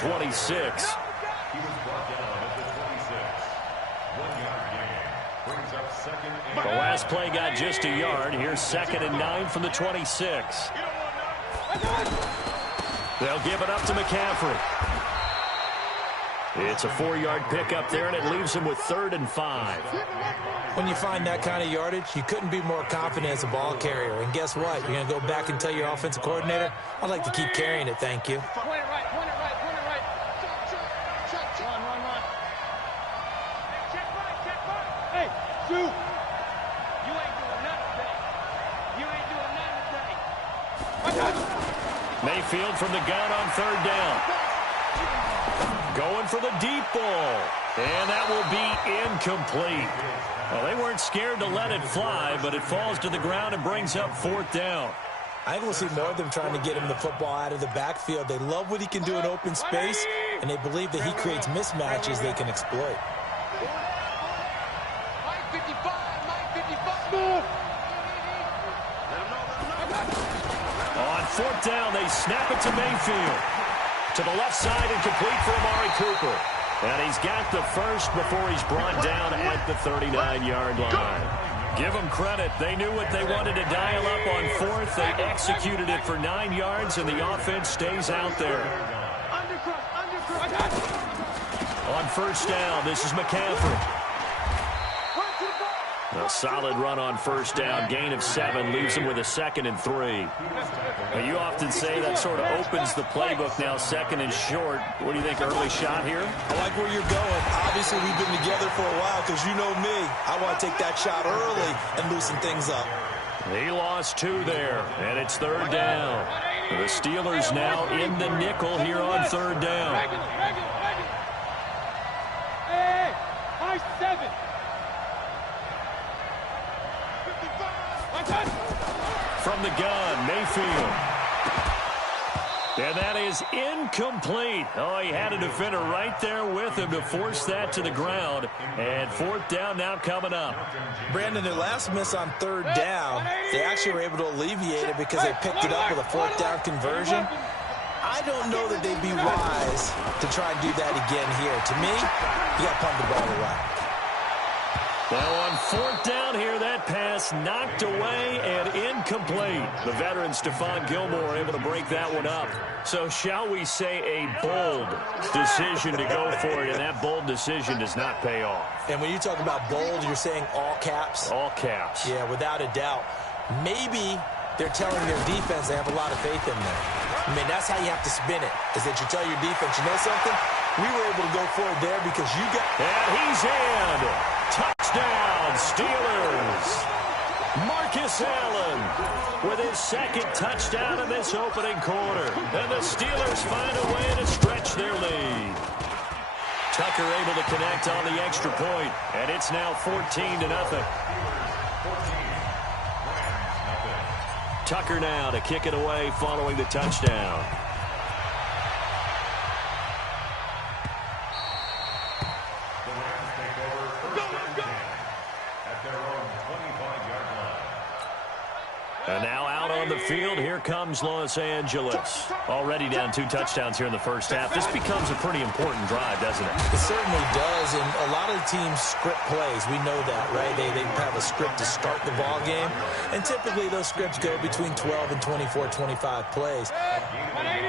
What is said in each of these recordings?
26. He was brought down at the 26. 1-yard gain. Brings up second and The last play got just a yard. Here's 2nd and 9 from the 26. They'll give it up to McCaffrey. It's a 4-yard pickup there, and it leaves him with 3rd and 5. When you find that kind of yardage, you couldn't be more confident as a ball carrier. And guess what? You're going to go back and tell your offensive coordinator, I'd like to keep carrying it, thank you. Point it right. Run. Check right. Hey, shoot. You ain't doing nothing today. Mayfield from the gun on 3rd down. Going for the deep ball. And that will be incomplete. Well, they weren't scared to let it fly, but it falls to the ground and brings up 4th down. I think we'll see more of them trying to get him the football out of the backfield. They love what he can do in open space, and they believe that he creates mismatches they can exploit. On 4th down, they snap it to Mayfield. To the left side and complete for Amari Cooper. And he's got the first before he's brought down at the 39-yard line. Give them credit. They knew what they wanted to dial up on 4th. They executed it for 9 yards, and the offense stays out there. On 1st down, this is McCaffrey. A solid run on 1st down. Gain of 7 leaves him with a 2nd and 3. Now, you often say that sort of opens the playbook now, 2nd and short. What do you think, early shot here? I like where you're going. Obviously, we've been together for a while because you know me. I want to take that shot early and loosen things up. He lost 2 there, and it's 3rd down. The Steelers now in the nickel here on 3rd down. Hey, high 7. From the gun, Mayfield. And that is incomplete. Oh, he had a defender right there with him to force that to the ground. And 4th down now coming up. Brandon, their last miss on 3rd down, they actually were able to alleviate it because they picked it up with a 4th down conversion. I don't know that they'd be wise to try and do that again here. To me, you got to pump the ball around. Now on 4th down here, that pass knocked away and incomplete. The veteran Stephon Gilmore able to break that one up. So shall we say a bold decision to go for it, and that bold decision does not pay off. And when you talk about bold, you're saying all caps? All caps. Yeah, without a doubt. Maybe they're telling their defense they have a lot of faith in them. I mean, that's how you have to spin it, is that you tell your defense, you know something? We were able to go for it there because you got... And he's in. Touchdown, Steelers. Marcus Allen with his 2nd touchdown in this opening quarter. And the Steelers find a way to stretch their lead. Tucker able to connect on the extra point, and it's now 14-0. Tucker now to kick it away following the touchdown. And now out on the field, here comes Los Angeles. Already down 2 touchdowns here in the first half. This becomes a pretty important drive, doesn't it? It certainly does, and a lot of teams script plays. We know that, right? They have a script to start the ball game, and typically those scripts go between 12 and 24, 25 plays.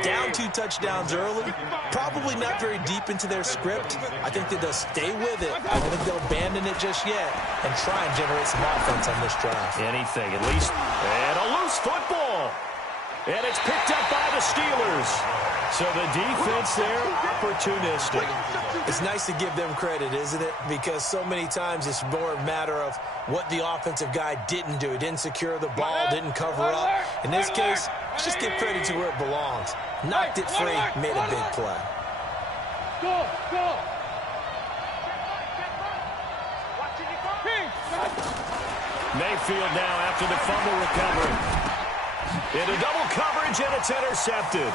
Down 2 touchdowns early, probably not very deep into their script. I think that they'll stay with it. I don't think they'll abandon it just yet and try and generate some offense on this drive. Anything, at least. And a loose football. And it's picked up by the Steelers. So the defense there, opportunistic. It's nice to give them credit, isn't it? Because so many times it's more a matter of what the offensive guy didn't do. He didn't secure the ball, didn't cover up. In this case, let's just give credit to where it belongs. Knocked it free, made a big play. Go! Mayfield now after the fumble recovery. Into double coverage, and it's intercepted.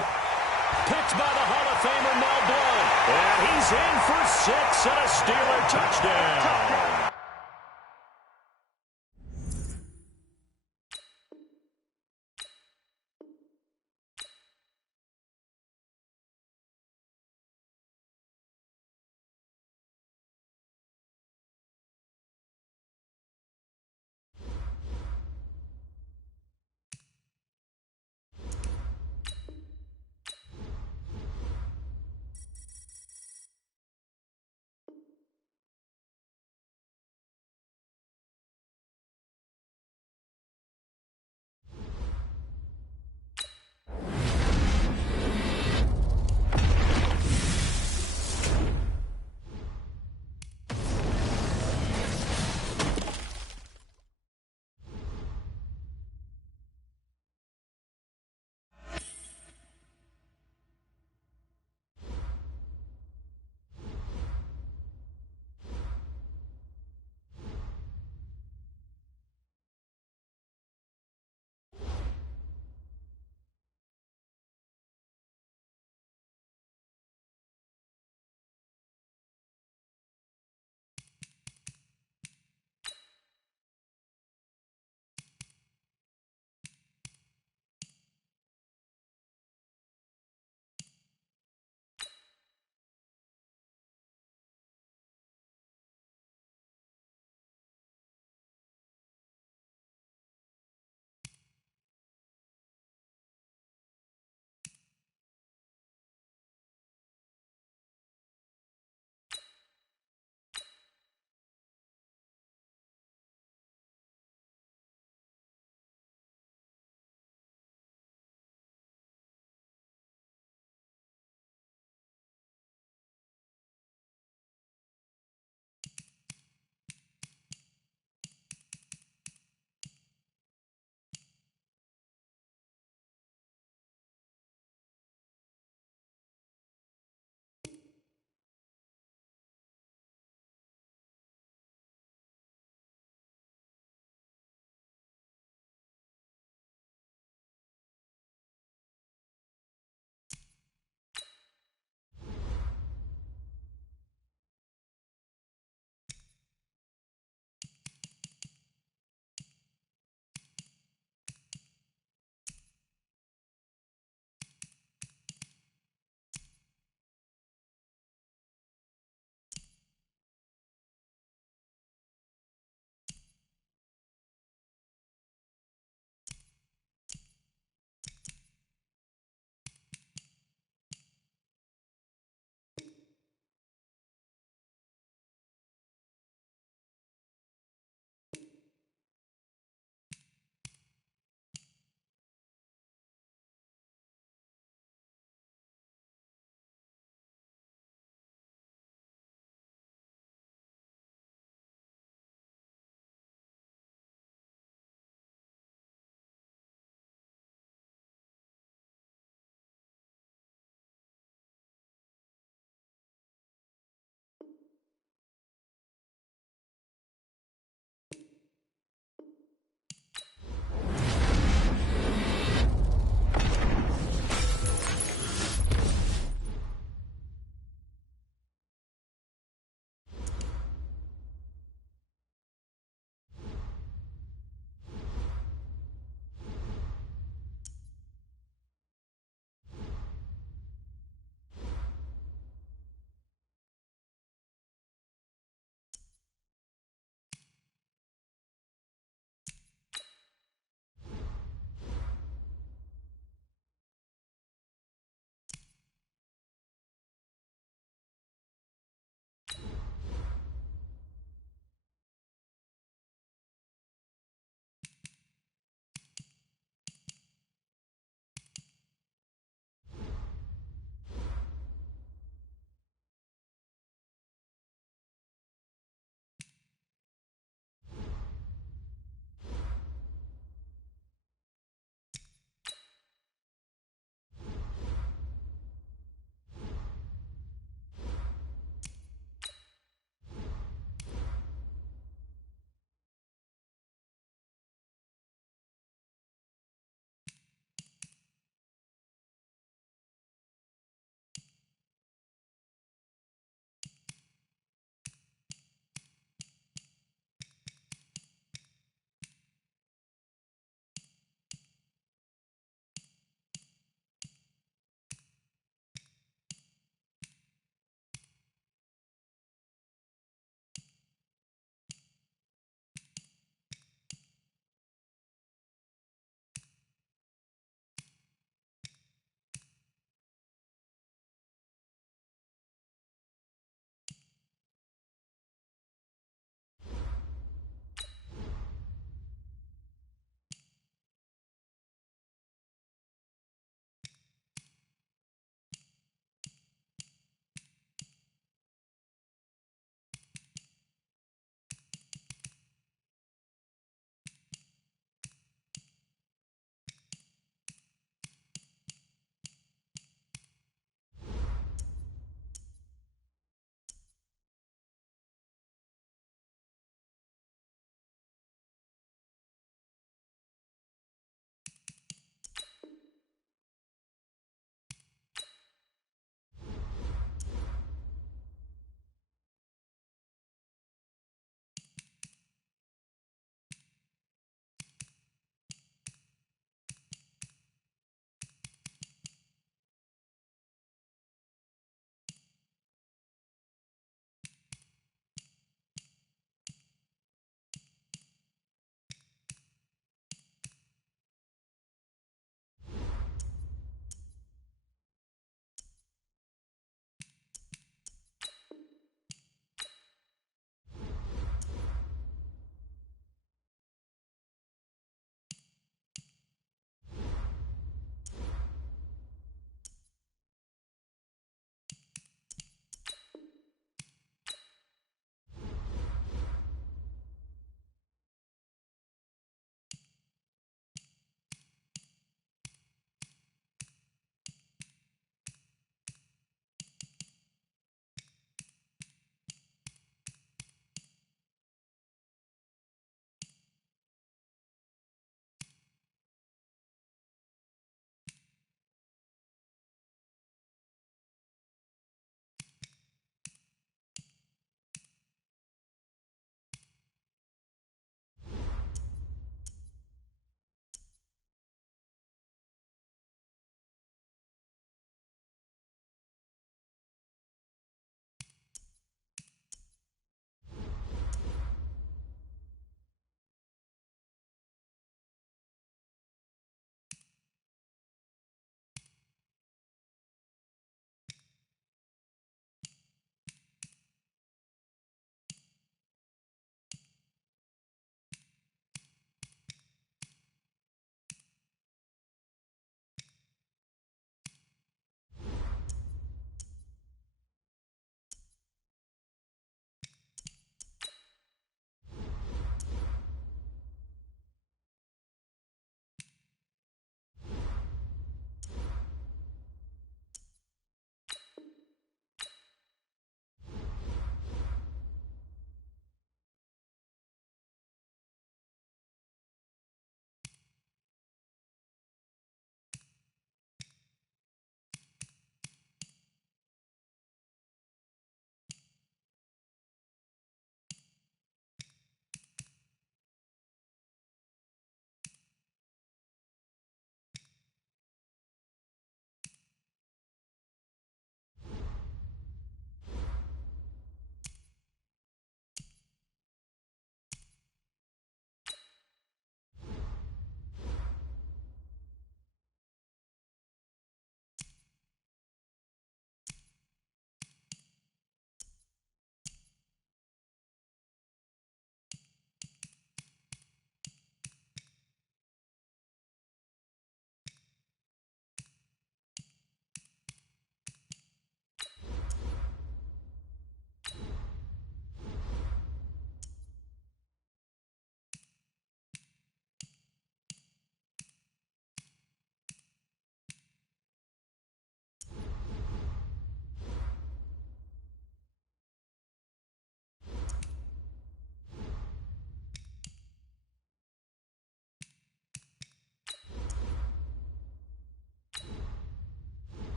Picked by the Hall of Famer Mel Blount. And he's in for 6 and a Steeler touchdown.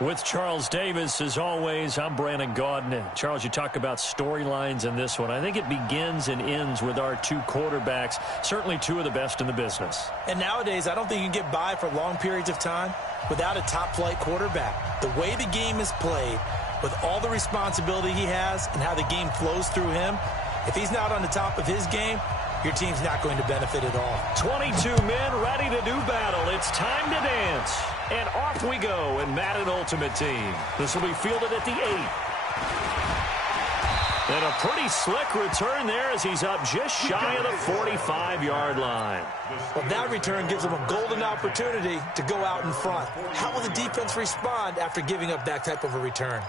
With Charles Davis, as always, I'm Brandon Gaudin. Charles, you talk about storylines in this one. I think it begins and ends with our two quarterbacks, certainly two of the best in the business. And nowadays, I don't think you can get by for long periods of time without a top-flight quarterback. The way the game is played, with all the responsibility he has and how the game flows through him, if he's not on the top of his game, your team's not going to benefit at all. 22 men ready to do battle. It's time to dance. And off we go in Madden Ultimate Team. This will be fielded at the 8. And a pretty slick return there as he's up just shy of the 45-yard line. Well, that return gives him a golden opportunity to go out in front. How will the defense respond after giving up that type of a return?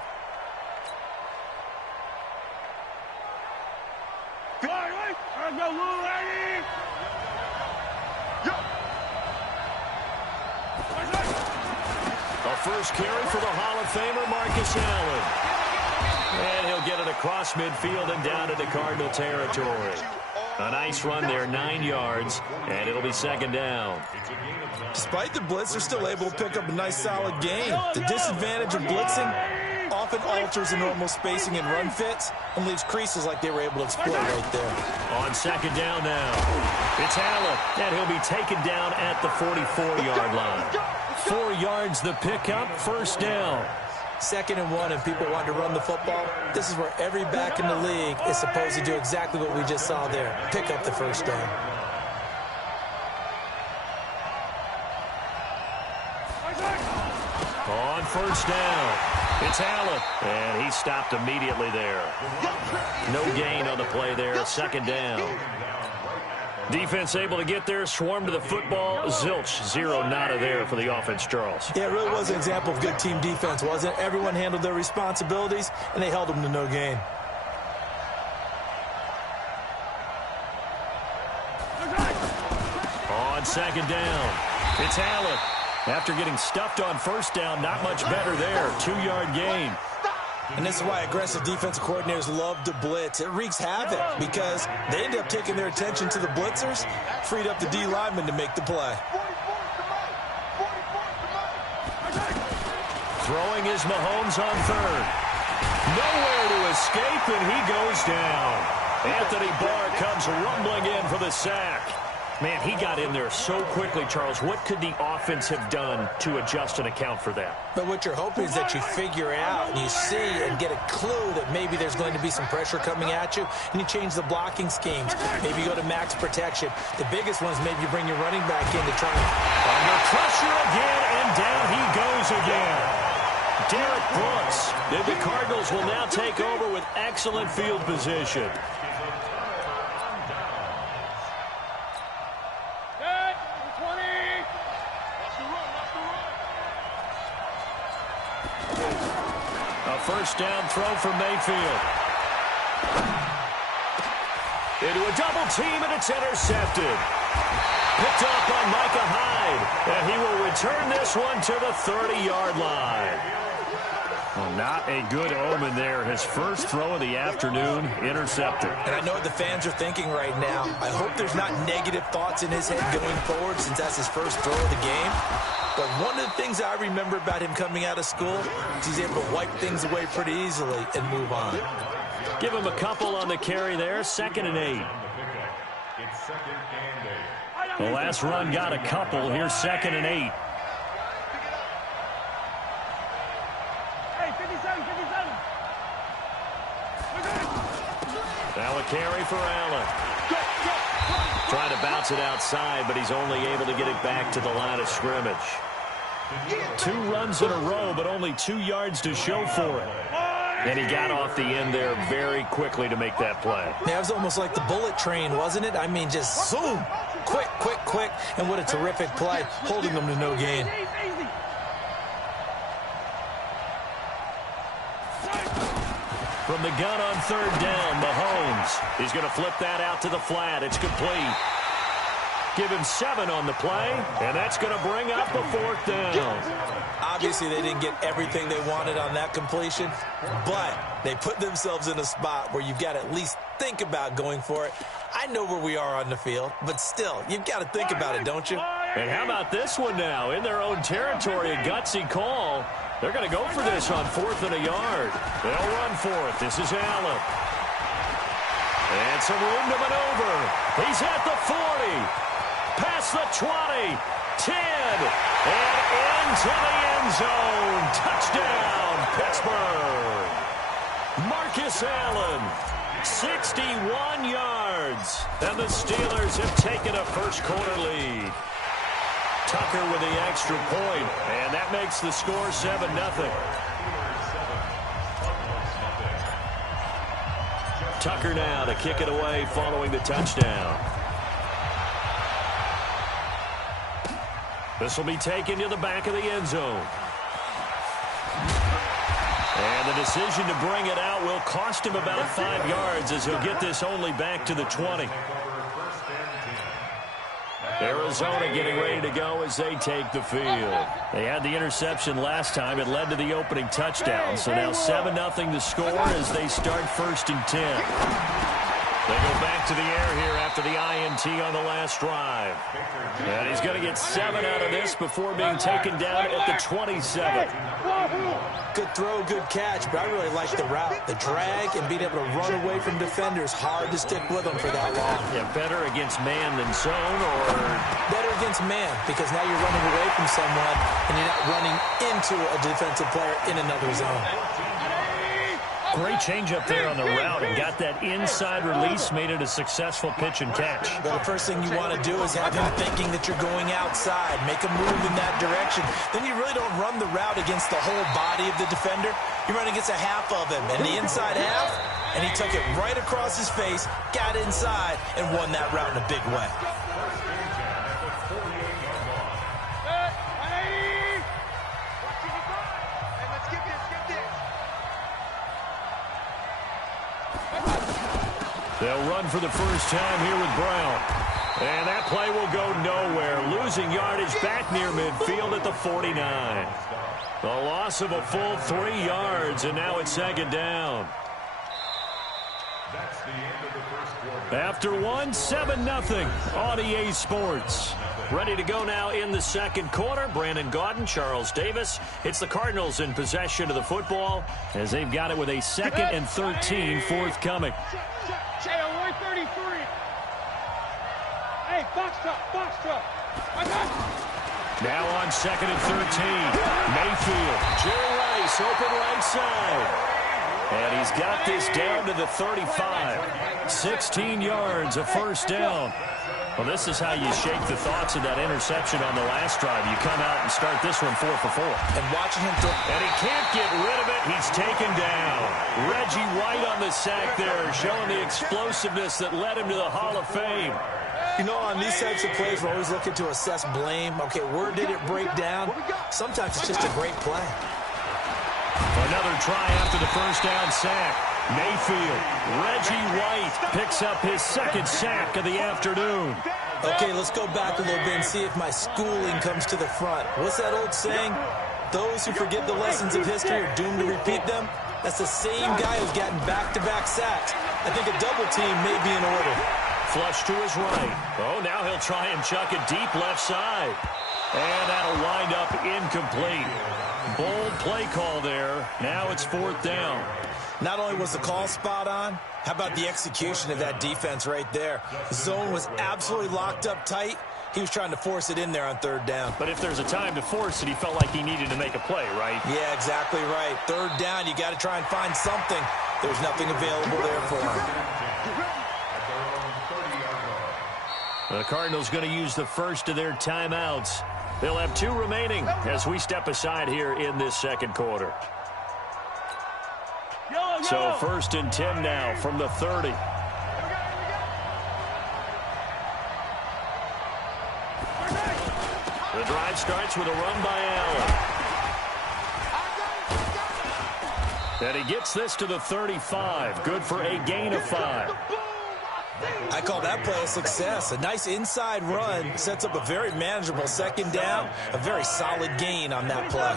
First carry for the Hall of Famer, Marcus Allen. And he'll get it across midfield and down into Cardinal territory. A nice run there, 9 yards, and it'll be second down. Despite the blitz, they're still able to pick up a nice, solid gain. The disadvantage of blitzing often alters the normal spacing and run fits and leaves creases like they were able to exploit right there. On second down now, it's Allen, and he'll be taken down at the 44-yard line. 4 yards the pickup, first down. 2nd and 1, and people want to run the football. This is where every back in the league is supposed to do exactly what we just saw there. Pick up the first down. On first down, it's Allen, and he stopped immediately there. No gain on the play there, second down. Defense able to get there, swarm to the football. Zilch, 0 nada there for the offense, Charles. Yeah, it really was an example of good team defense, wasn't it? Everyone handled their responsibilities, and they held them to no gain. On second down, it's Allen. After getting stuffed on first down, not much better there. 2-yard gain. And this is why aggressive defensive coordinators love to blitz. It wreaks havoc because they end up taking their attention to the blitzers, freed up the D lineman to make the play. Throwing is Mahomes on third. Nowhere to escape, and he goes down. Anthony Barr comes rumbling in for the sack. Man, he got in there so quickly, Charles. What could the offense have done to adjust and account for that? But what you're hoping is that you figure out and you see and get a clue that maybe there's going to be some pressure coming at you, and you change the blocking schemes. Maybe you go to max protection. The biggest one is maybe you bring your running back in to try and... Under pressure again, and down he goes again. Derek Brooks. The Cardinals will now take over with excellent field position. First down throw from Mayfield. Into a double team, and it's intercepted. Picked up by Micah Hyde, and he will return this one to the 30-yard line. Well, not a good omen there. His first throw of the afternoon, intercepted. And I know what the fans are thinking right now. I hope there's not negative thoughts in his head going forward since that's his first throw of the game. But one of the things I remember about him coming out of school is he's able to wipe things away pretty easily and move on. Give him a couple on the carry there, 2nd and 8. The last run got a couple. Here's 2nd and 8. Now a carry for Allen. Trying to bounce it outside, but he's only able to get it back to the line of scrimmage. 2 runs in a row, but only 2 yards to show for it. And he got off the end there very quickly to make that play. Yeah, it was almost like the bullet train, wasn't it? I mean, just zoom, quick, quick, quick, and what a terrific play, holding them to no gain. From the gun on third down, Mahomes. He's going to flip that out to the flat. It's complete. Give him 7 on the play, and that's going to bring up a 4th down. Obviously, they didn't get everything they wanted on that completion, but they put themselves in a spot where you've got to at least think about going for it. I know where we are on the field, but still, you've got to think about it, don't you? And how about this one now? In their own territory, a gutsy call. They're going to go for this on 4th and a yard. They'll run for it. This is Allen. And some room to maneuver. He's at the 40. Past the 20. 10. And into the end zone. Touchdown, Pittsburgh. Marcus Allen. 61 yards. And the Steelers have taken a first-quarter lead. Tucker with the extra point, and that makes the score 7-0. Tucker now to kick it away following the touchdown. This will be taken to the back of the end zone. And the decision to bring it out will cost him about 5 yards as he'll get this only back to the 20. Arizona getting ready to go as they take the field. They had the interception last time. It led to the opening touchdown. So now 7-0 the score as they start 1st and 10. They go back to the air here after the INT on the last drive. And he's going to get 7 out of this before being taken down at the 27. Good throw, good catch, but I really like the route. The drag and being able to run away from defenders, hard to stick with them for that long. Yeah, better against man than zone, or? Better against man, because now you're running away from someone and you're not running into a defensive player in another zone. Great change up there on the route and got that inside release, made it a successful pitch and catch. Well, the first thing you want to do is have him thinking that you're going outside, make a move in that direction. Then you really don't run the route against the whole body of the defender. You run against a half of him, and the inside half, and he took it right across his face, got inside, and won that route in a big way. They'll run for the first time here with Brown. And that play will go nowhere. Losing yardage back near midfield at the 49. The loss of a full 3 yards, and now it's 2nd down. That's the end of the first quarter. After 7-0 on EA Sports. Ready to go now in the 2nd quarter. Brandon Gaudin, Charles Davis. It's the Cardinals in possession of the football as they've got it with a 2nd and 13 forthcoming. Hey, 133. Hey, box truck. I got you. Now on 2nd and 13. Mayfield. Jerry Rice open right side. And he's got this down to the 35. 16 yards, a first down. Well, this is how you shake the thoughts of that interception on the last drive. You come out and start this one 4 for 4. And watching him throw. And he can't get rid of it. He's taken down. Reggie White on the sack there, showing the explosiveness that led him to the Hall of Fame. You know, on these types of plays, we're always looking to assess blame. Okay, where did it break down? Sometimes it's just a great play. Another try after the first down sack. Mayfield, Reggie White picks up his 2nd sack of the afternoon. Okay, let's go back a little bit and see if my schooling comes to the front. What's that old saying? Those who forget the lessons of history are doomed to repeat them. That's the same guy who's gotten back-to-back sacks. I think a double team may be in order. Flush to his right. Oh, now he'll try and chuck it deep left side. And that'll wind up incomplete. Bold play call there. Now it's 4th down. Not only was the call spot on, how about the execution of that defense right there? The zone was absolutely locked up tight. He was trying to force it in there on 3rd down. But if there's a time to force it, he felt like he needed to make a play, right? Yeah, exactly right. 3rd down, you got to try and find something. There's nothing available there for him. The Cardinals going to use the first of their timeouts. They'll have 2 remaining as we step aside here in this 2nd quarter. So 1st and 10 now from the 30. The drive starts with a run by Allen. And he gets this to the 35. Good for a gain of 5. I call that play a success. A nice inside run sets up a very manageable 2nd down. A very solid gain on that play.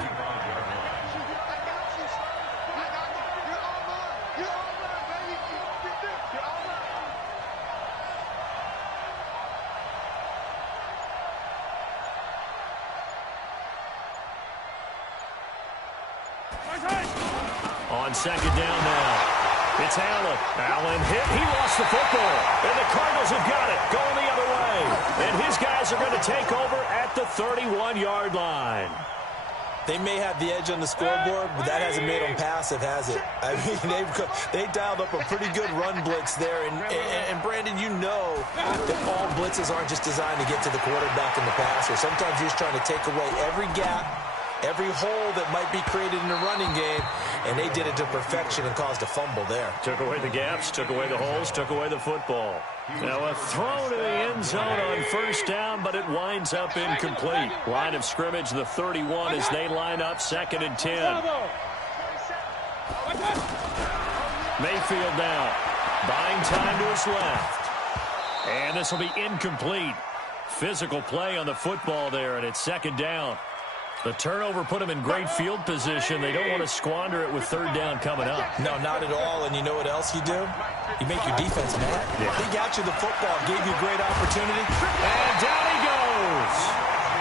On second down now. It's Allen. Allen hit. He lost the football. And the Cardinals have got it. Going the other way. And his guys are going to take over at the 31-yard line. They may have the edge on the scoreboard, but that hasn't made them passive, has it? I mean, they dialed up a pretty good run blitz there. And Brandon, you know that all blitzes aren't just designed to get to the quarterback in the passer. Sometimes you're just trying to take away every gap, every hole that might be created in the running game, and they did it to perfection and caused a fumble there. Took away the gaps, took away the holes, took away the football. Now a throw to the end zone on first down, but it winds up incomplete. Line of scrimmage, the 31, as they line up 2nd and 10. Mayfield now, buying time to his left. And this will be incomplete. Physical play on the football there, and it's 2nd down. The turnover put them in great field position. They don't want to squander it with 3rd down coming up. No, not at all. And you know what else you do? You make your defense mad. Yeah. They got you the football, gave you a great opportunity. And down he goes.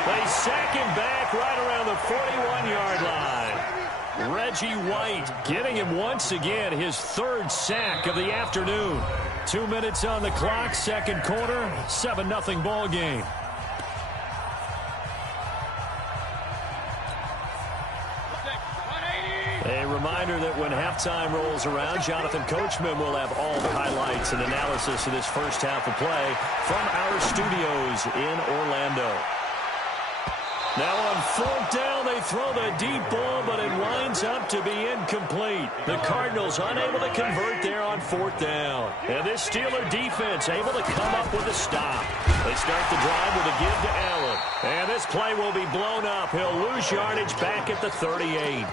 They sack him back right around the 41-yard line. Reggie White getting him once again, his 3rd sack of the afternoon. 2 minutes on the clock, 2nd quarter, 7-0 ball game. A reminder that when halftime rolls around, Jonathan Coachman will have all the highlights and analysis of this first half of play from our studios in Orlando. Now on 4th down, they throw the deep ball, but it winds up to be incomplete. The Cardinals unable to convert there on 4th down. And this Steeler defense able to come up with a stop. They start the drive with a give to Allen. And this play will be blown up. He'll lose yardage back at the 38.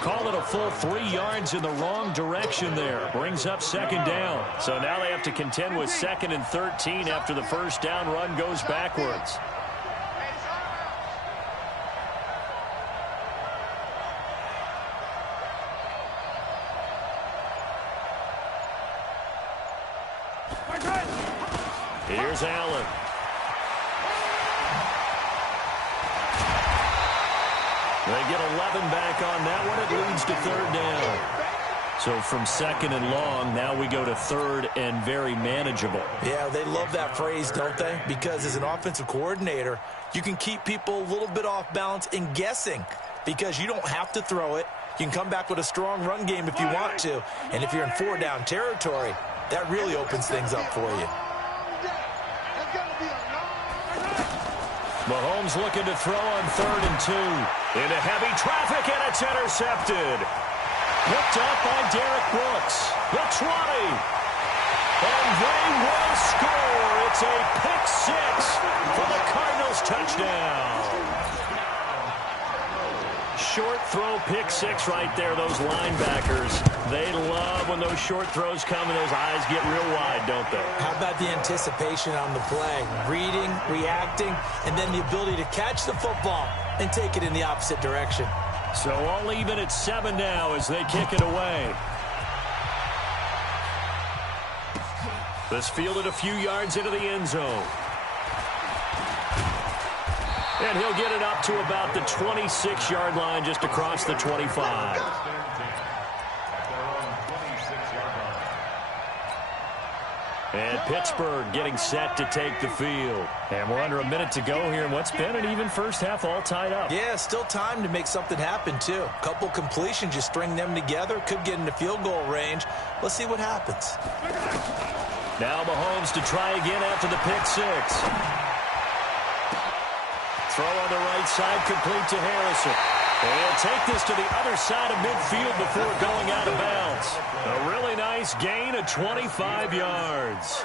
Call it a full 3 yards in the wrong direction there. Brings up 2nd down. So now they have to contend with 2nd and 13 after the first down run goes backwards. Here's Allen. They get 11 back on that one. It leads to 3rd down. So from 2nd and long, now we go to 3rd and very manageable. Yeah, they love that phrase, don't they? Because as an offensive coordinator, you can keep people a little bit off balance and guessing because you don't have to throw it. You can come back with a strong run game if you want to. And if you're in 4-down territory, that really opens things up for you. Mahomes looking to throw on 3rd and 2. Into heavy traffic, and it's intercepted. Picked up by Derek Brooks. The 20. And they will score. It's a pick 6 for the Cardinals touchdown. Short throw, pick 6 right there, those linebackers. They love when those short throws come and those eyes get real wide, don't they? How about the anticipation on the play? Reading, reacting, and then the ability to catch the football and take it in the opposite direction. So all even at 7 now as they kick it away. This fielded a few yards into the end zone. And he'll get it up to about the 26-yard line just across the 25. And Pittsburgh getting set to take the field. And we're under a minute to go here in what's been an even first half, all tied up. Yeah, still time to make something happen, too. A couple completions, you string them together, could get into field goal range. Let's see what happens. Now Mahomes to try again after the pick 6. Throw on the right side, complete to Harrison. And he'll take this to the other side of midfield before going out of bounds. A really nice gain of 25 yards.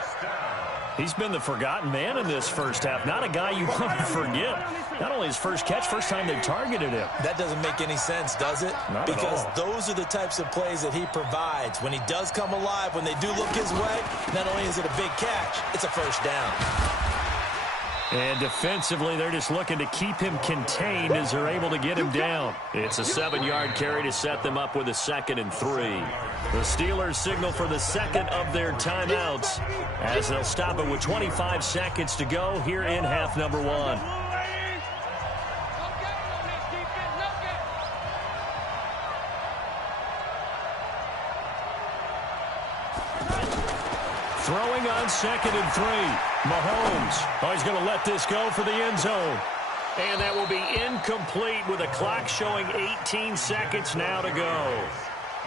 He's been the forgotten man in this first half. Not a guy you want to forget. Not only his first catch, first time they've targeted him. That doesn't make any sense, does it? Not because at all. Those are the types of plays that he provides. When he does come alive, when they do look his way, not only is it a big catch, it's a first down. And defensively, they're just looking to keep him contained as they're able to get him down. It's a 7-yard carry to set them up with a 2nd and 3. The Steelers signal for the second of their timeouts as they'll stop it with 25 seconds to go here in half number 1. Throwing on 2nd and 3. Mahomes. Oh, he's going to let this go for the end zone. And that will be incomplete with the clock showing 18 seconds now to go.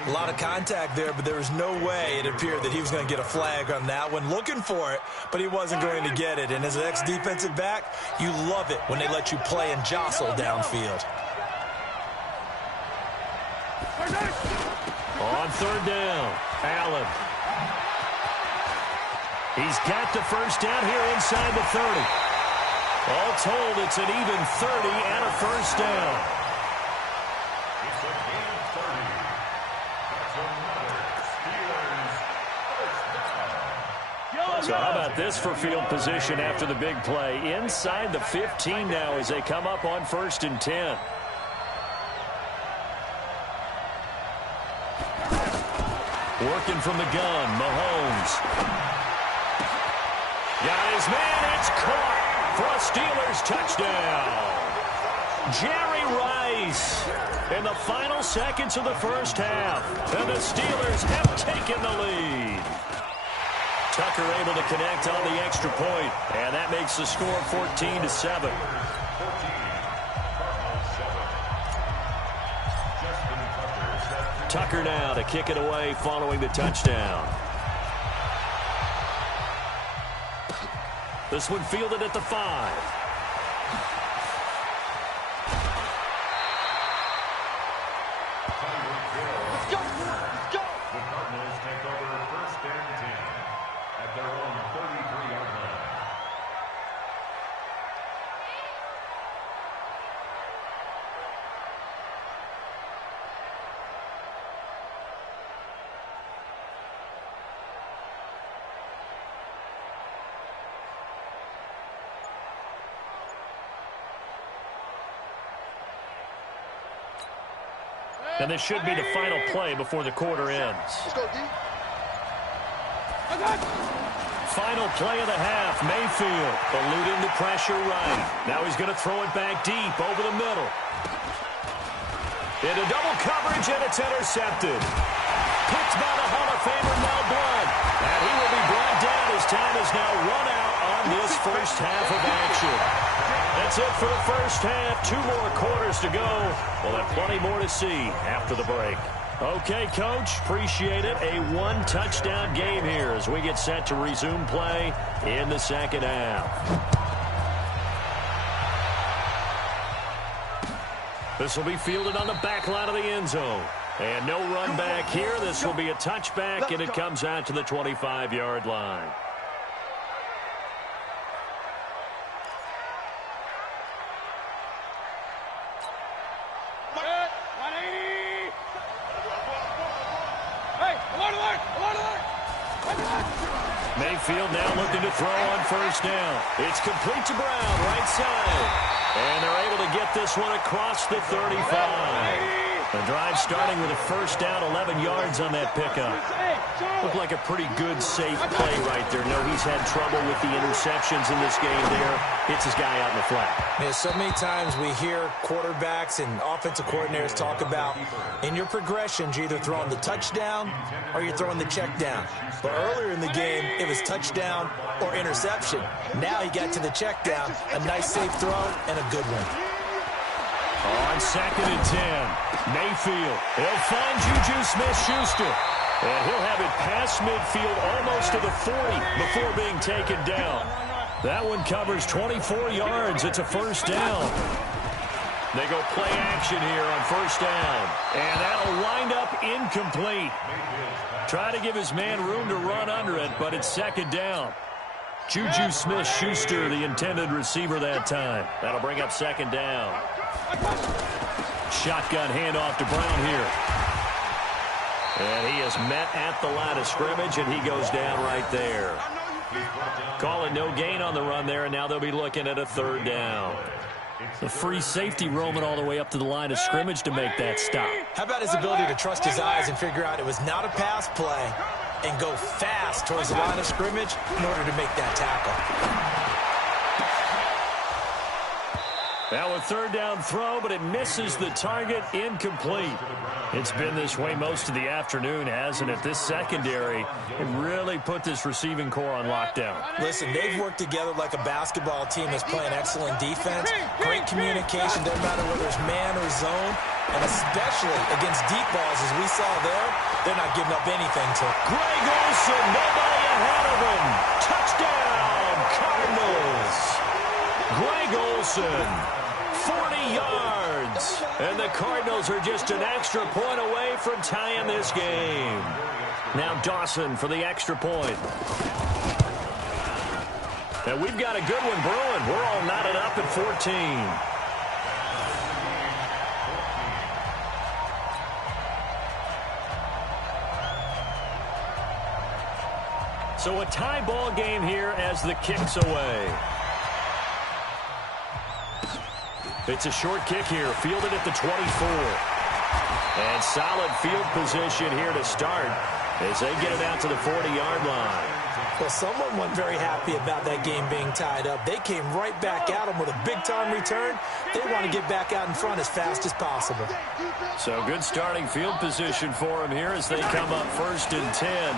A lot of contact there, but there was no way it appeared that he was going to get a flag on that one. Looking for it, but he wasn't going to get it. And as an ex-defensive back, you love it when they let you play and jostle downfield. On 3rd down, Allen. He's got the first down here inside the 30. All told, it's an even 30 and a first down. It's a gain of 30. That's another Steelers first down. So how about this for field position after the big play? Inside the 15 now as they come up on 1st and 10. Working from the gun, Mahomes. Got his man, it's caught for a Steelers touchdown. Jerry Rice in the final seconds of the first half. And the Steelers have taken the lead. Tucker able to connect on the extra point, and that makes the score 14-7. Tucker now to kick it away following the touchdown. This one fielded at the 5. Let's go. The Cardinals take over 1st and 10 at their own 33-yard line. And this should be the final play before the quarter ends. Final play of the half. Mayfield eluding the pressure right. Now he's going to throw it back deep over the middle. Into double coverage, and it's intercepted. Picked by the Hall of Famer Mel Blount. And he will be brought down. His time is now run out on this first half of action. That's it for the first half. 2 more quarters to go. We'll have plenty more to see after the break. Okay, Coach, appreciate it. A 1-touchdown game here as we get set to resume play in the second half. This will be fielded on the back line of the end zone. And no run back here. This will be a touchback, and it comes out to the 25-yard line. Mayfield now looking to throw on first down. It's complete to Brown, right side. And they're able to get this one across the 35. The drive starting with a first down, 11 yards on that pickup. Looked like a pretty good, safe play right there. No, he's had trouble with the interceptions in this game there. Hits his guy out in the flat. Yeah, so many times we hear quarterbacks and offensive coordinators talk about in your progressions, you're either throwing the touchdown or you're throwing the check down. But earlier in the game, it was touchdown or interception. Now he got to the check down, a nice safe throw and a good one. On 2nd and 10, Mayfield. He'll find Juju Smith-Schuster. And he'll have it past midfield almost to the 40 before being taken down. That one covers 24 yards. It's a first down. They go play action here on first down. And that'll wind up incomplete. Try to give his man room to run under it, but it's 2nd down. Juju Smith-Schuster, the intended receiver that time. That'll bring up 2nd down. Shotgun handoff to Brown here. And he is met at the line of scrimmage, and he goes down right there. Calling no gain on the run there, and now they'll be looking at a 3rd down. The free safety roaming all the way up to the line of scrimmage to make that stop. How about his ability to trust his eyes and figure out it was not a pass play and go fast towards the line of scrimmage in order to make that tackle. Now a third down throw, but it misses the target, incomplete. It's been this way most of the afternoon, hasn't it? This secondary it really put this receiving core on lockdown. Listen, they've worked together like a basketball team that's playing excellent defense. Great communication, doesn't matter whether it's man or zone. And especially against deep balls, as we saw there, they're not giving up anything to him. Greg Olsen, nobody ahead of him. Touchdown, Cardinals. Greg Olsen, 40 yards. And the Cardinals are just an extra point away from tying this game. Now Dawson for the extra point. And we've got a good one brewing. We're all knotted up at 14. So a tie ball game here as the kick's away. It's a short kick here, fielded at the 24. And solid field position here to start as they get it out to the 40-yard line. Well, someone wasn't very happy about that game being tied up. They came right back at them with a big-time return. They want to get back out in front as fast as possible. So good starting field position for them here as they come up 1st and 10.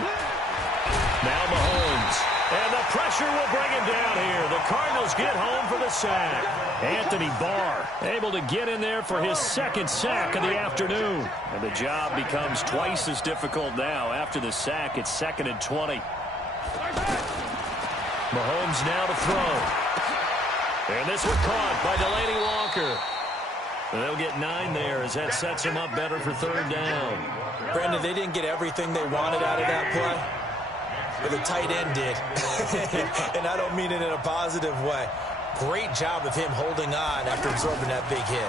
Now Mahomes. And the pressure will bring him down here. The Cardinals get home for the sack. Anthony Barr able to get in there for his second sack of the afternoon. And the job becomes twice as difficult now. After the sack, it's 2nd and 20. Mahomes now to throw. And this one caught by Delaney Walker. And they'll get 9 there as that sets them up better for 3rd down. Brandon, they didn't get everything they wanted out of that play. But the tight end did. And I don't mean it in a positive way. Great job of him holding on after absorbing that big hit.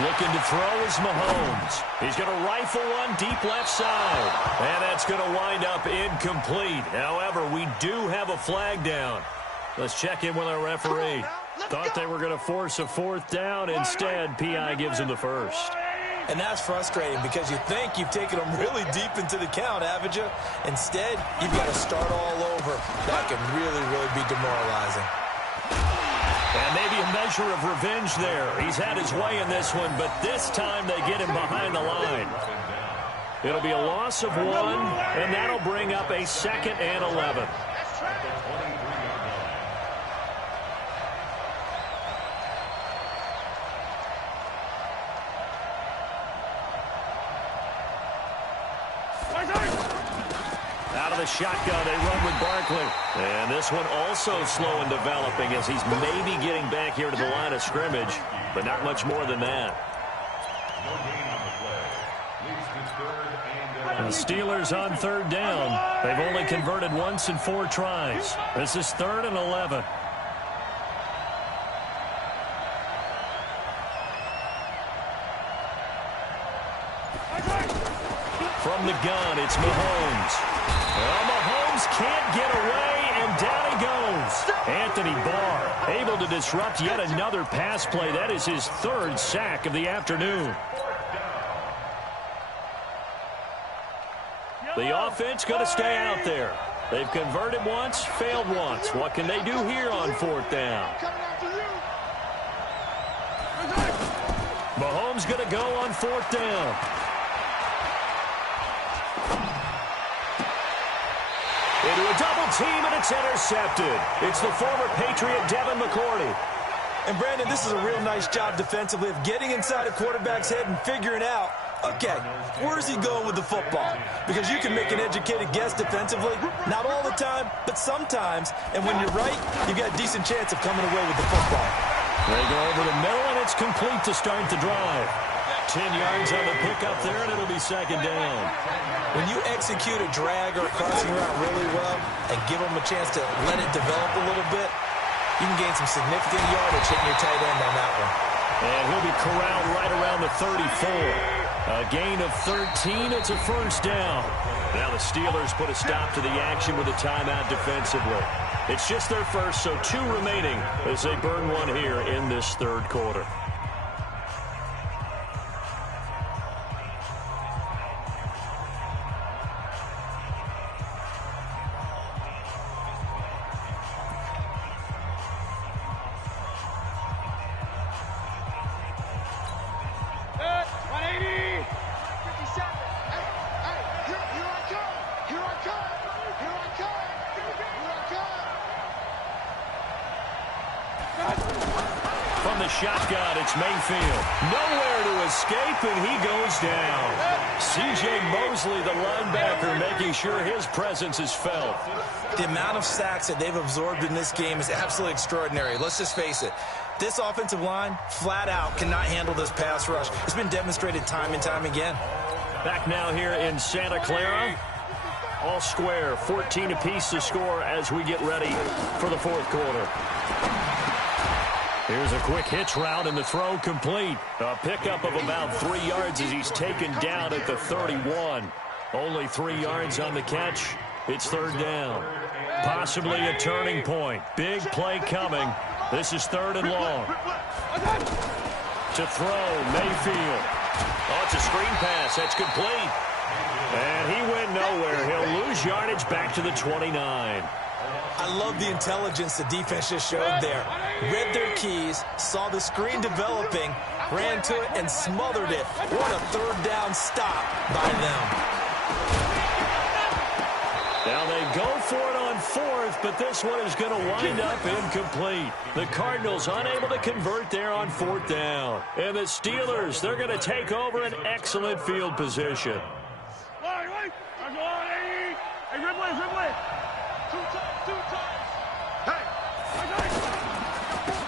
Looking to throw is Mahomes. He's going to rifle one deep left side. And that's going to wind up incomplete. However, we do have a flag down. Let's check in with our referee. Thought they were going to force a 4th down. Instead, PI gives him the first. And that's frustrating because you think you've taken them really deep into the count, haven't you? Instead, you've got to start all over. That can really, really be demoralizing. And maybe a measure of revenge there. He's had his way in this one, but this time they get him behind the line. It'll be a loss of 1, and that'll bring up a 2nd and 11. Out of the shotgun, they run with Barkley. And this one also slow in developing as he's maybe getting back here to the line of scrimmage, but not much more than that. And the Steelers on 3rd down. They've only converted once in 4 tries. This is 3rd and 11. From the gun, it's Mahomes. Well, Mahomes can't get away, and down he goes. Anthony Barr able to disrupt yet another pass play. That is his 3rd sack of the afternoon. The offense going to stay out there. They've converted once, failed once. What can they do here on 4th down? Mahomes going to go on 4th down. Into a double team, and it's intercepted. It's the former Patriot Devin McCourty. And, Brandon, this is a real nice job defensively of getting inside a quarterback's head and figuring out, okay, where's he going with the football? Because you can make an educated guess defensively, not all the time, but sometimes. And when you're right, you've got a decent chance of coming away with the football. They go over the middle, and it's complete to start the drive. 10 yards on the pickup there, and it'll be 2nd down. When you execute a drag or a crossing route really well and give them a chance to let it develop a little bit, you can gain some significant yardage hitting your tight end on that one. And he'll be corralled right around the 34. A gain of 13. It's a 1st down. Now the Steelers put a stop to the action with a timeout defensively. It's just their first, so 2 remaining as they burn one here in this 3rd quarter. shotgun. It's Mayfield. Nowhere to escape, and he goes down. C.J. Mosley, the linebacker, making sure his presence is felt. The amount of sacks that they've absorbed in this game is absolutely extraordinary. Let's just face it. This offensive line, flat out, cannot handle this pass rush. It's been demonstrated time and time again. Back now here in Santa Clara. All square, 14 apiece to score as we get ready for the fourth quarter. Here's a quick hitch route, and the throw complete. A pickup of about 3 yards as he's taken down at the 31. Only 3 yards on the catch. It's third down. Possibly a turning point. Big play coming. This is third and long. To throw, Mayfield. Oh, it's a screen pass. That's complete. And he went nowhere. He'll lose yardage back to the 29. I love the intelligence the defense just showed there. Read their keys, saw the screen developing, ran to it, and smothered it. What a third down stop by them. Now they go for it on fourth, but this one is going to wind up incomplete. The Cardinals unable to convert there on fourth down. And the Steelers, they're going to take over an excellent field position.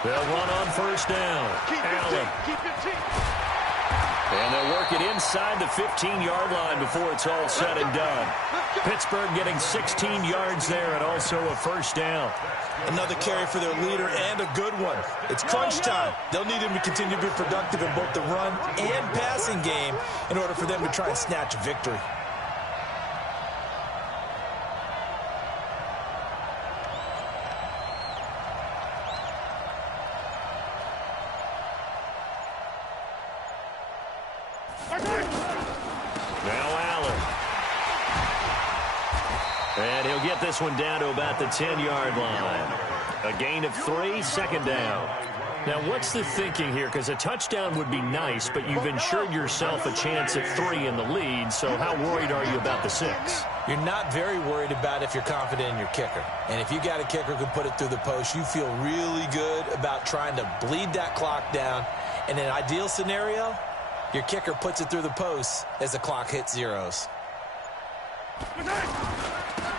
They'll run on first down. Allen. And they'll work it inside the 15-yard line before it's all said and done. Pittsburgh getting 16 yards there and also a first down. Another carry for their leader and a good one. It's crunch time. They'll need him to continue to be productive in both the run and passing game in order for them to try and snatch a victory. And he'll get this one down to about the 10-yard line. A gain of 3, second down. Now, what's the thinking here? Because a touchdown would be nice, but you've ensured yourself a chance at 3 in the lead, so how worried are you about the 6? You're not very worried about if you're confident in your kicker. And if you got a kicker who can put it through the post, you feel really good about trying to bleed that clock down. In an ideal scenario, your kicker puts it through the post as the clock hits zeros.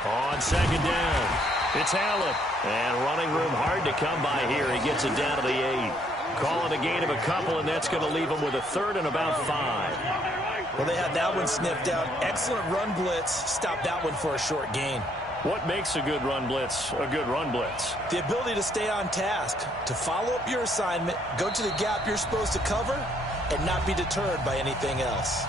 On second down, it's Allen. And running room hard to come by here. He gets it down to the 8. Calling a gain of a couple, and that's going to leave him with a third and about 5. Well, they had that one sniffed out. Excellent run blitz. Stopped that one for a short gain. What makes a good run blitz a good run blitz? The ability to stay on task, to follow up your assignment, go to the gap you're supposed to cover, and not be deterred by anything else.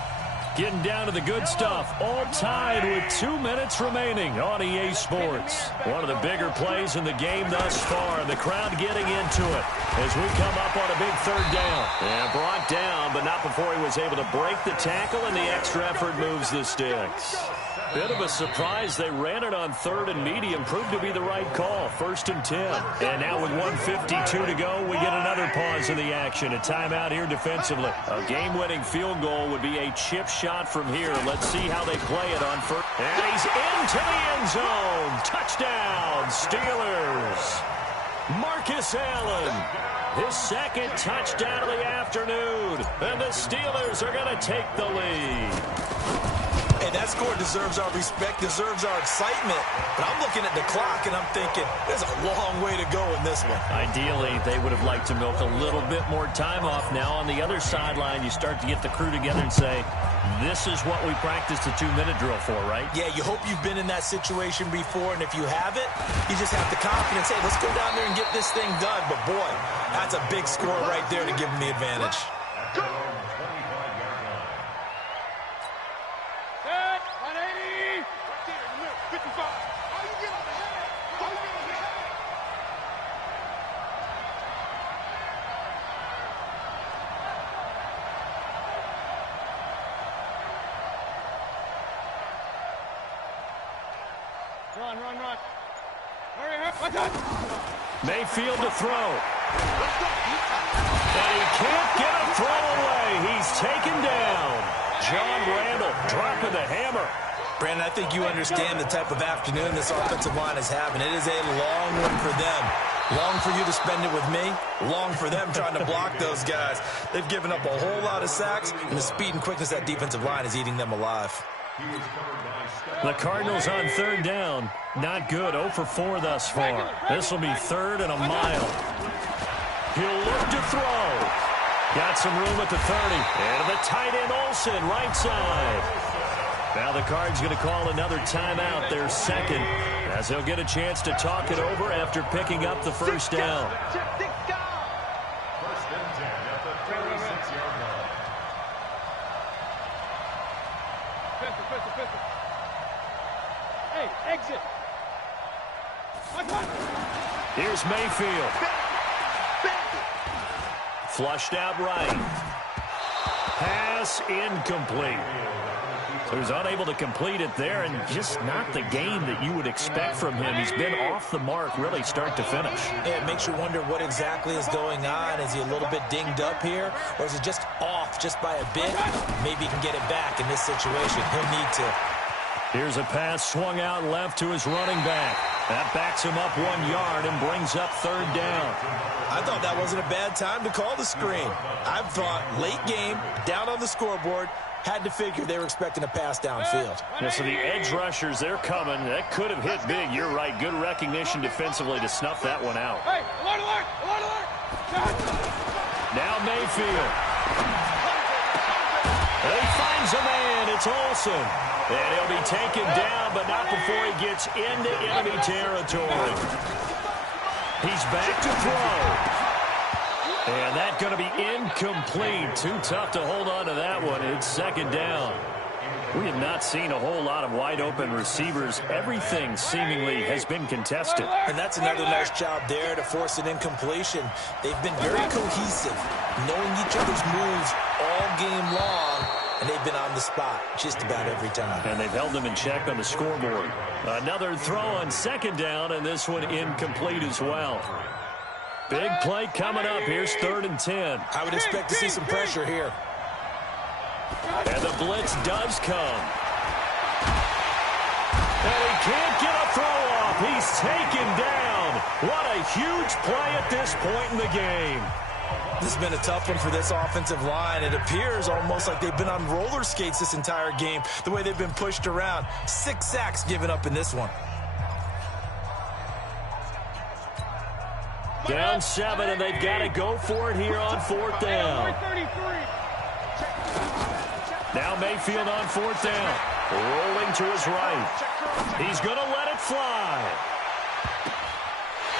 Getting down to the good stuff, all tied with 2 minutes remaining on EA Sports. One of the bigger plays in the game thus far, and the crowd getting into it as we come up on a big third down. And brought down, but not before he was able to break the tackle, and the extra effort moves the sticks. Bit of a surprise. They ran it on third and medium. Proved to be the right call. 1st and 10. And now with 1:52 to go, we get another pause in the action. A timeout here defensively. A game-winning field goal would be a chip shot from here. Let's see how they play it on first. And he's into the end zone. Touchdown, Steelers. Marcus Allen. His second touchdown of the afternoon. And the Steelers are going to take the lead. Hey, that score deserves our respect, deserves our excitement. But I'm looking at the clock, and I'm thinking, there's a long way to go in this one. Ideally, they would have liked to milk a little bit more time off. Now, on the other sideline, you start to get the crew together and say, this is what we practiced the 2-minute drill for, right? Yeah, you hope you've been in that situation before, and if you haven't, you just have the confidence, hey, let's go down there and get this thing done. But, boy, that's a big score right there to give them the advantage. Run. Mayfield to throw. And he can't get a throw away. He's taken down. John Randall dropping the hammer. Brandon, I think you understand the type of afternoon this offensive line is having. It is a long one for them. Long for you to spend it with me, long for them trying to block those guys. They've given up a whole lot of sacks, and the speed and quickness of that defensive line is eating them alive. The Cardinals on third down. Not good. 0 for 4 thus far. This will be 3rd and a mile. He'll look to throw. Got some room at the 30. And the tight end Olsen, right side. Now the Cards going to call another timeout, their second, as they'll get a chance to talk it over after picking up the first down. First and 10 at the 36-yard line. Pistol. Hey, exit. Here's Mayfield. Flushed out right. Pass incomplete. So he's unable to complete it there, and just not the game that you would expect from him. He's been off the mark really start to finish. Yeah, it makes you wonder what exactly is going on. Is he a little bit dinged up here, or is he just off just by a bit? Maybe he can get it back in this situation. He'll need to. Here's a pass swung out left to his running back. That backs him up 1 yard and brings up 3rd down. I thought that wasn't a bad time to call the screen. I thought late game, down on the scoreboard, had to figure they were expecting a pass downfield. Yeah, so the edge rushers, they're coming. That could have hit big. You're right. Good recognition defensively to snuff that one out. Hey, alert! Now Mayfield. And he finds a man. It's Olsen. And he'll be taken down, but not before he gets into enemy territory. He's back to throw. And that's going to be incomplete. Too tough to hold on to that one. It's 2nd down. We have not seen a whole lot of wide-open receivers. Everything seemingly has been contested. And that's another nice job there to force an incompletion. They've been very cohesive, knowing each other's moves all game long, and they've been on the spot just about every time. And they've held them in check on the scoreboard. Another throw on 2nd down, and this one incomplete as well. Big play coming up. Here's 3rd and 10. I would expect to see some pressure here. And the blitz does come. And he can't get a throw off. He's taken down. What a huge play at this point in the game. This has been a tough one for this offensive line. It appears almost like they've been on roller skates this entire game, the way they've been pushed around. 6 sacks given up in this one. Down 7, and they've got to go for it here on 4th down. Now Mayfield on 4th down. Rolling to his right. He's going to let it fly.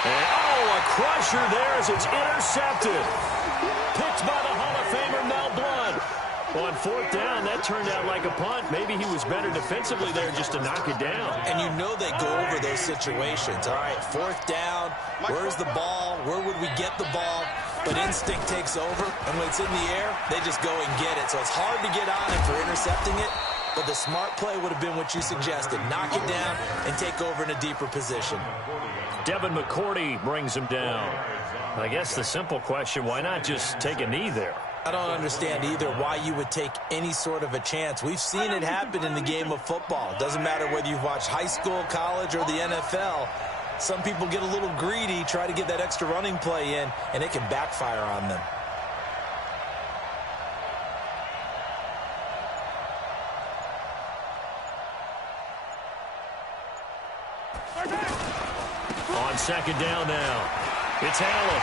And, a crusher there as it's intercepted. Picked by the Hall of Famer Mel Blount. On 4th down, that turned out like a punt. Maybe he was better defensively there just to knock it down. And you know they go over those situations. All right, 4th down, where's the ball? Where would we get the ball? But instinct takes over, and when it's in the air, they just go and get it. So it's hard to get on him for intercepting it, but the smart play would have been what you suggested. Knock it down and take over in a deeper position. Devin McCourty brings him down. I guess the simple question, why not just take a knee there? I don't understand either why you would take any sort of a chance. We've seen it happen in the game of football. It doesn't matter whether you've watched high school, college, or the NFL. Some people get a little greedy, try to get that extra running play in, and it can backfire on them. On 2nd down now, it's Allen.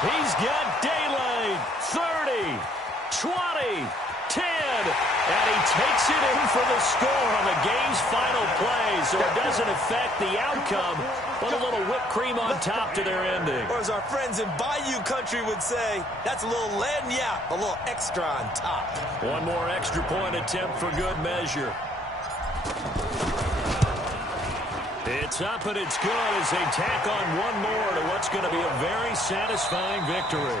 He's got daylight. 30, 20, 10, and he takes it in for the score on the game's final play, so it doesn't affect the outcome, but a little whipped cream on top to their ending. Or as our friends in Bayou Country would say, that's a little lagniappe, a little extra on top. One more extra point attempt for good measure. It's up and it's good as they tack on one more to what's going to be a very satisfying victory.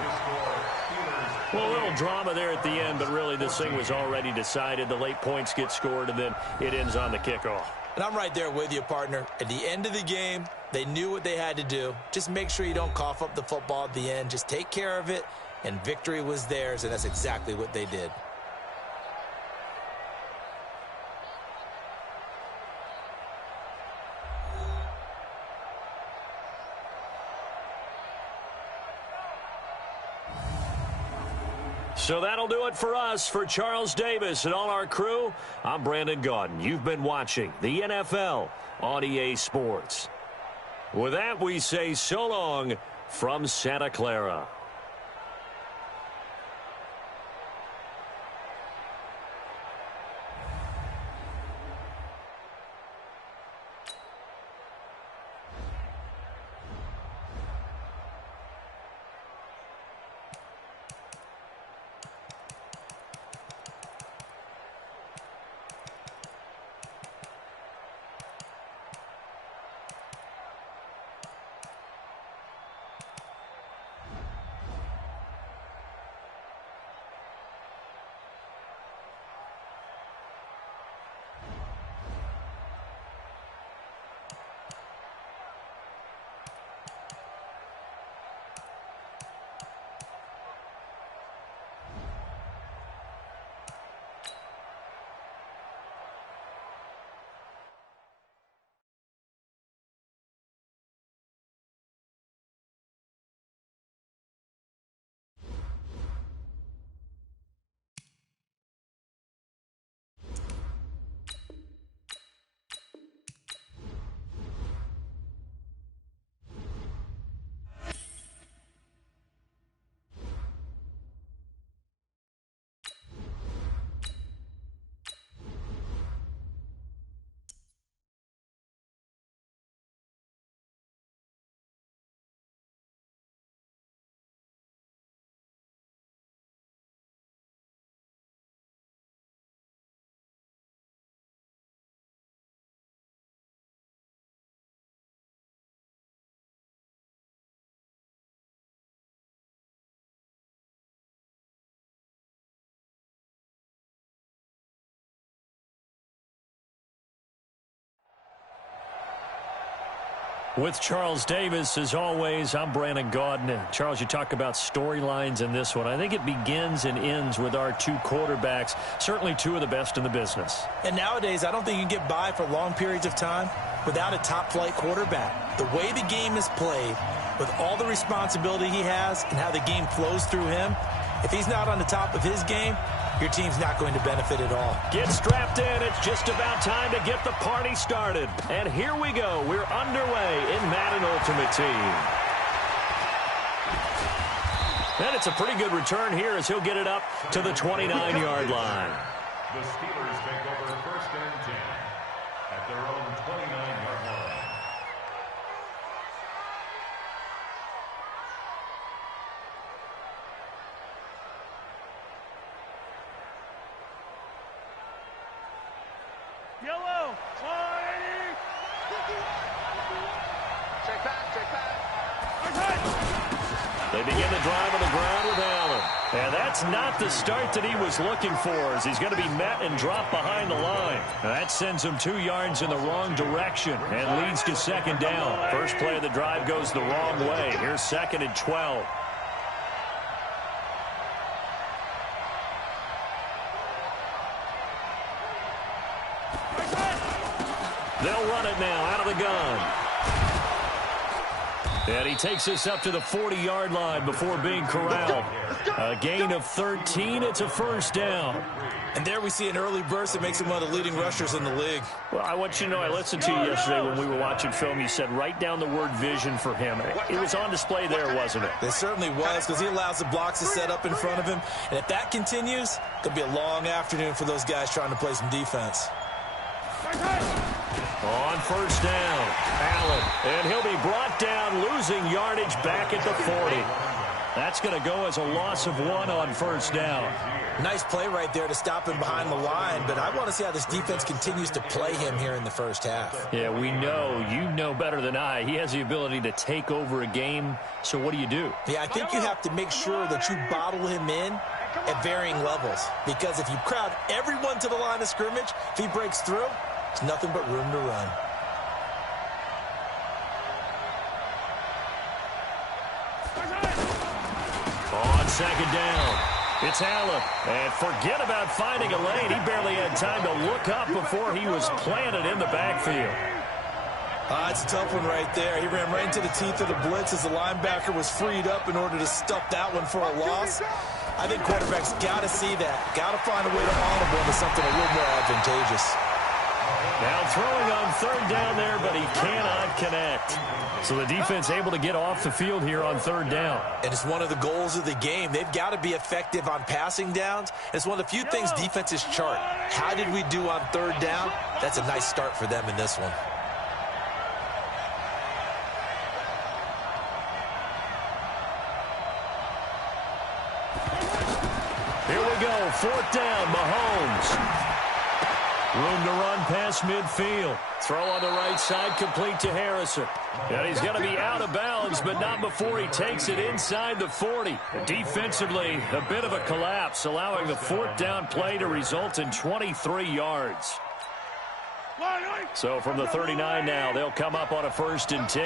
Well, a little drama there at the end, but really this thing was already decided. The late points get scored, and then it ends on the kickoff. And I'm right there with you, partner. At the end of the game, they knew what they had to do. Just make sure you don't cough up the football at the end. Just take care of it, and victory was theirs, and that's exactly what they did. So that'll do it for us. For Charles Davis and all our crew, I'm Brandon Gaudin. You've been watching the NFL on EA Sports. With that, we say so long from Santa Clara. With Charles Davis, as always, I'm Brandon Gaudin. Charles, you talk about storylines in this one. I think it begins and ends with our two quarterbacks, certainly two of the best in the business. And nowadays, I don't think you can get by for long periods of time without a top-flight quarterback. The way the game is played, with all the responsibility he has and how the game flows through him, if he's not on the top of his game, your team's not going to benefit at all. Get strapped in. It's just about time to get the party started. And here we go. We're underway in Madden Ultimate Team. And it's a pretty good return here as he'll get it up to the 29-yard line. The Steelers take over first and 10 at their own 29-yard line. Yellow, 180. Check back. They begin the drive on the ground with Allen. And that's not the start that he was looking for, as he's going to be met and dropped behind the line. And that sends him 2 yards in the wrong direction and leads to second down. First play of the drive goes the wrong way. Here's 2nd and 12. They'll run it now out of the gun. And he takes us up to the 40-yard line before being corralled. A gain of 13. It's a first down. And there we see an early burst that makes him one of the leading rushers in the league. Well, I want you to know, I listened to you yesterday when we were watching film. You said write down the word vision for him. It was on display there, wasn't it? It certainly was, because he allows the blocks to set up in front of him. And if that continues, it could be a long afternoon for those guys trying to play some defense. On first down, Allen. And he'll be brought down, losing yardage back at the 40. That's going to go as a loss of 1 on first down. Nice play right there to stop him behind the line, but I want to see how this defense continues to play him here in the first half. Yeah, we know. You know better than I. He has the ability to take over a game, so what do? Yeah, I think you have to make sure that you bottle him in at varying levels, because if you crowd everyone to the line of scrimmage, if he breaks through, it's nothing but room to run. On second down, it's Allen. And forget about finding a lane. He barely had time to look up before he was planted in the backfield. It's a tough one right there. He ran right into the teeth of the blitz as the linebacker was freed up in order to stuff that one for a loss. I think quarterbacks got to see that. Got to find a way to audible into something a little more advantageous. Now throwing on third down there, but he cannot connect. So the defense able to get off the field here on third down. And it's one of the goals of the game. They've got to be effective on passing downs. It's one of the few things defenses chart. How did we do on third down? That's a nice start for them in this one. Here we go, fourth down, Mahomes. Room to run past midfield. Throw on the right side, complete to Harrison. And he's going to be out of bounds, but not before he takes it inside the 40. Defensively, a bit of a collapse, allowing the fourth down play to result in 23 yards. So from the 39 now, they'll come up on a 1st and 10.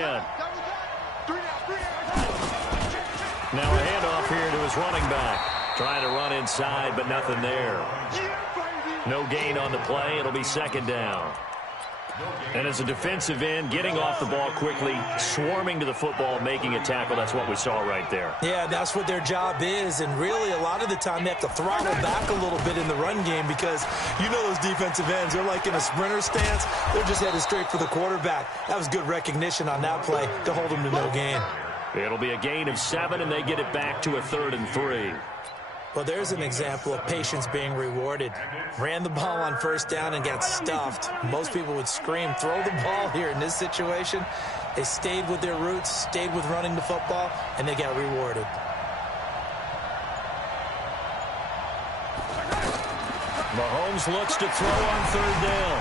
Now a handoff here to his running back. Trying to run inside, but nothing there. No gain on the play. It'll be 2nd down. And as a defensive end, getting off the ball quickly, swarming to the football, making a tackle, that's what we saw right there. Yeah, that's what their job is. And really, a lot of the time, they have to throttle back a little bit in the run game because you know those defensive ends, they're like in a sprinter stance. They're just headed straight for the quarterback. That was good recognition on that play to hold them to no gain. It'll be a gain of 7, and they get it back to a 3rd and 3. Well, there's an example of patience being rewarded. Ran the ball on 1st down and got stuffed. Most people would scream, throw the ball here in this situation. They stayed with their roots, stayed with running the football, and they got rewarded. Mahomes looks to throw on 3rd down.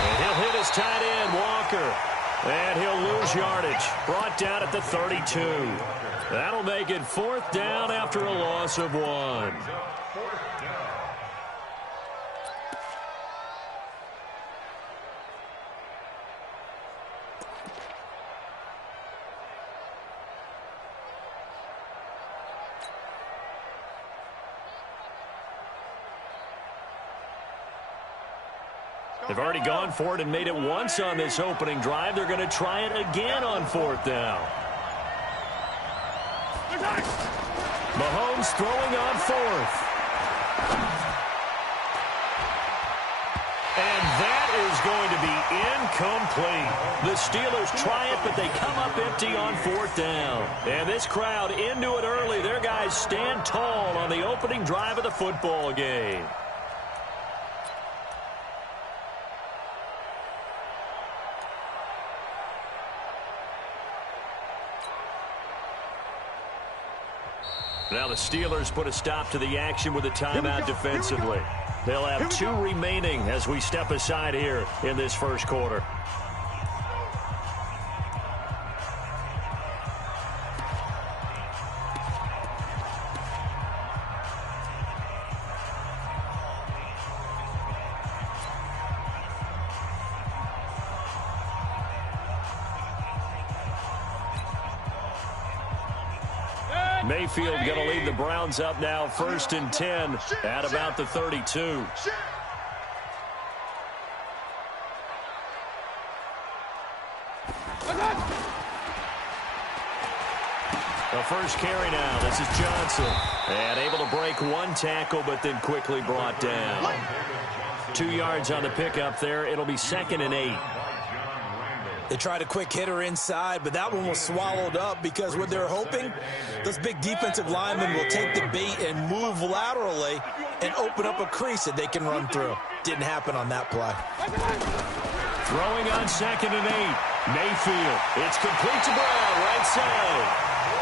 And he'll hit his tight end, Walker. And he'll lose yardage. Brought down at the 32. That'll make it 4th down after a loss of 1. They've already gone for it and made it once on this opening drive. They're going to try it again on 4th down. Mahomes throwing on 4th. And that is going to be incomplete. The Steelers try it, but they come up empty on 4th down. And this crowd into it early. Their guys stand tall on the opening drive of the football game. Now the Steelers put a stop to the action with a timeout defensively. They'll have 2 remaining as we step aside here in this 1st quarter. Mayfield going to lead the Browns up now, 1st and 10 at about the 32. The first carry now. This is Johnson. And able to break 1 tackle, but then quickly brought down. 2 yards on the pickup there. It'll be 2nd and 8. They tried a quick hitter inside, but that one was swallowed up because what they're hoping, those big defensive linemen will take the bait and move laterally and open up a crease that they can run through. Didn't happen on that play. Throwing on 2nd and 8. Mayfield. It's complete to Brown, right side.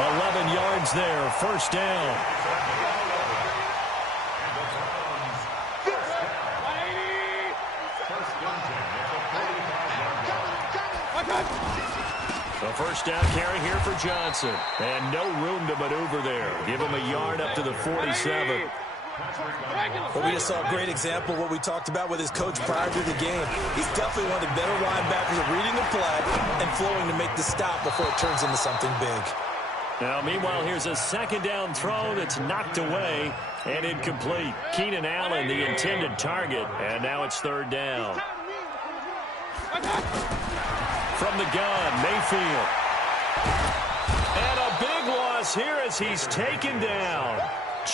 11 yards there, 1st down. A 1st down carry here for Johnson. And no room to maneuver there. Give him a yard up to the 47. Well, we just saw a great example of what we talked about with his coach prior to the game. He's definitely one of the better linebackers at reading the play and flowing to make the stop before it turns into something big. Now, meanwhile, here's a 2nd down throw that's knocked away and incomplete. Keenan Allen, the intended target, and now it's 3rd down. From the gun, Mayfield. And a big loss here as he's taken down.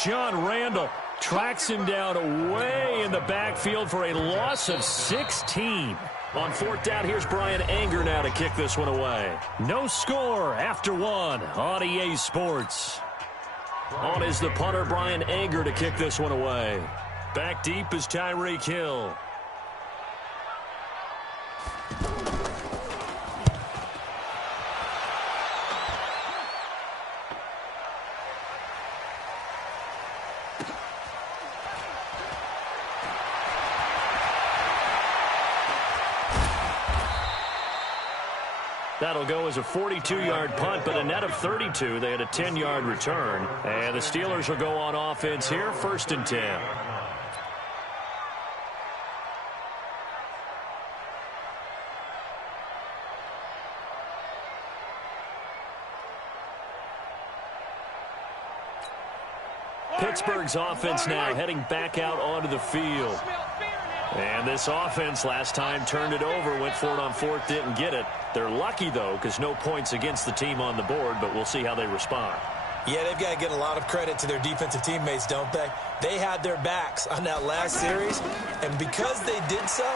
John Randall tracks him down way in the backfield for a loss of 16. On fourth down, here's Brian Anger now to kick this one away. No score after one on EA Sports. On is the punter, Brian Anger, to kick this one away. Back deep is Tyreek Hill. That'll go as a 42-yard punt, but a net of 32. They had a 10-yard return. And the Steelers will go on offense here, 1st and 10. Pittsburgh's offense now heading back out onto the field. And this offense last time turned it over, went for it on fourth, didn't get it. They're lucky, though, because no points against the team on the board, but we'll see how they respond. Yeah, they've got to get a lot of credit to their defensive teammates, don't they? They had their backs on that last series, and because they did so,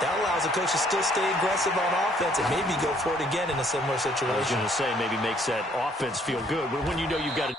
that allows the coach to still stay aggressive on offense and maybe go for it again in a similar situation. I was going to say, maybe makes that offense feel good, but when you know you've got to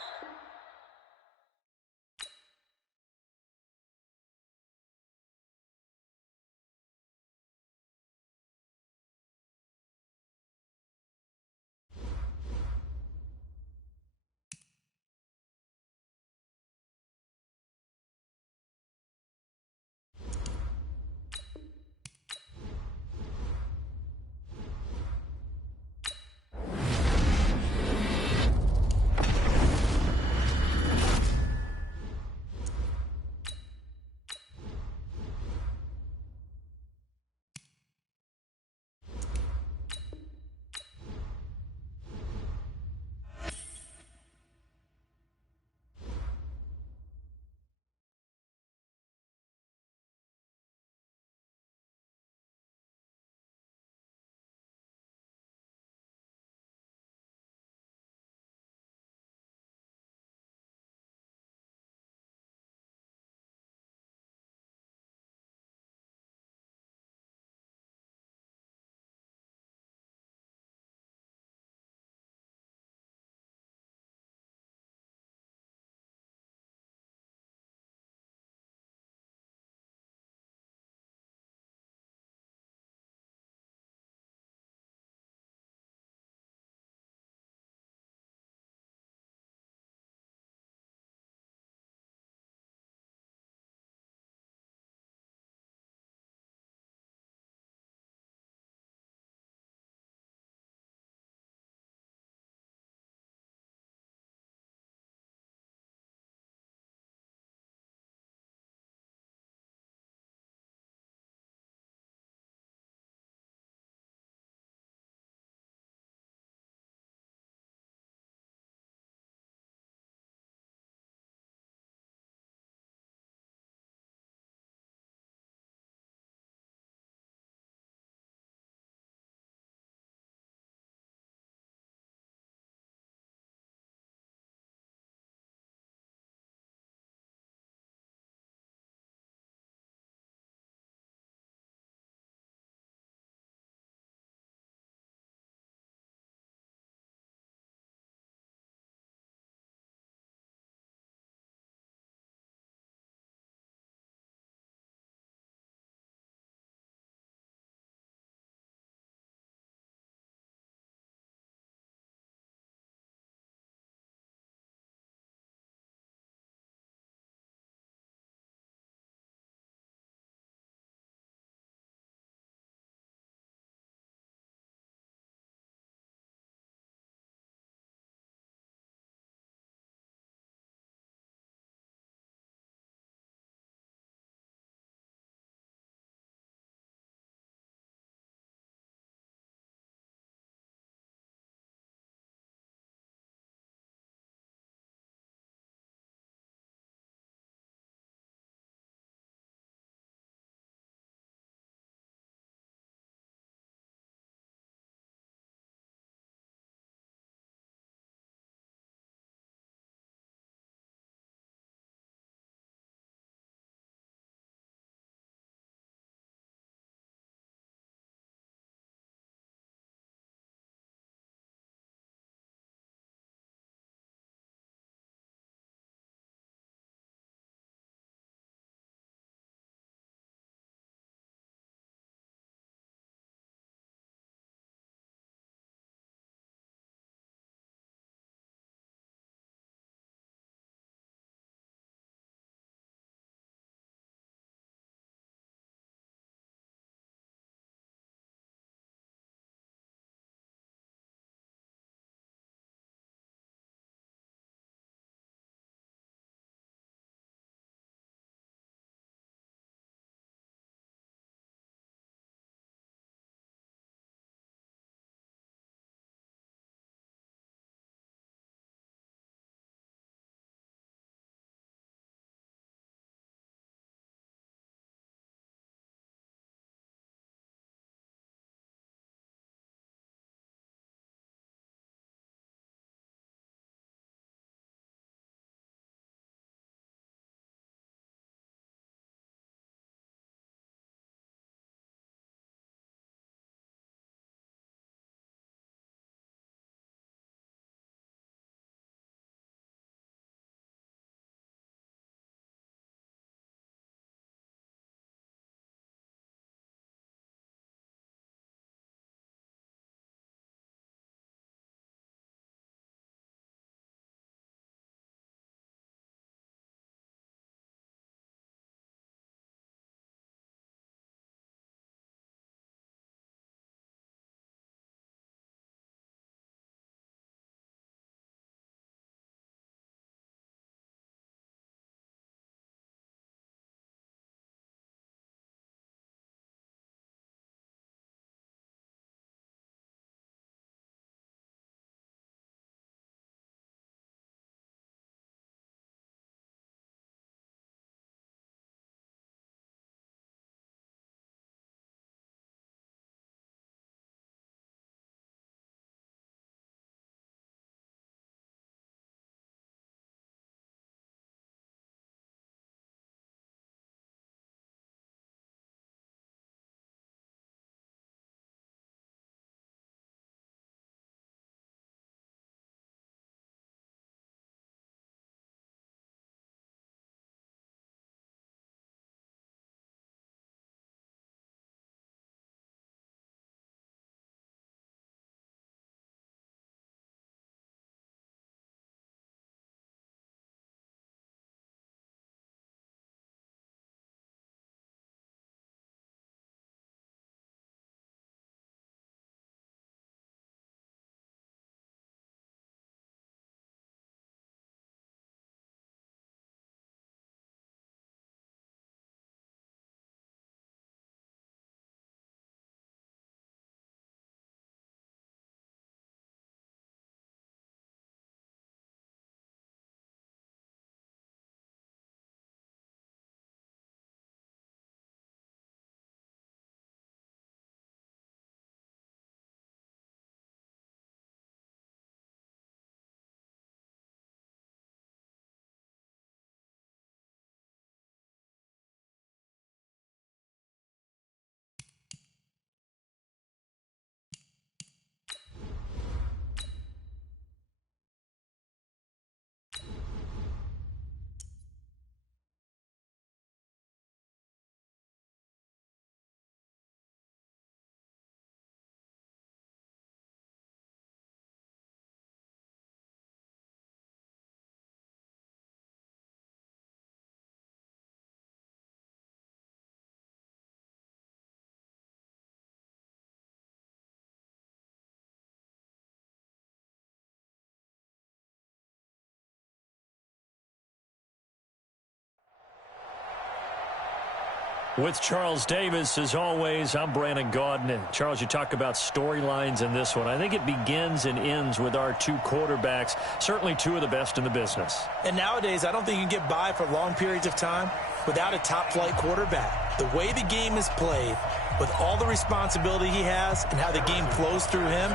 With Charles Davis, as always, I'm Brandon Gaudin. Charles, you talk about storylines in this one. I think it begins and ends with our two quarterbacks, certainly two of the best in the business. And nowadays, I don't think you can get by for long periods of time without a top-flight quarterback. The way the game is played, with all the responsibility he has and how the game flows through him,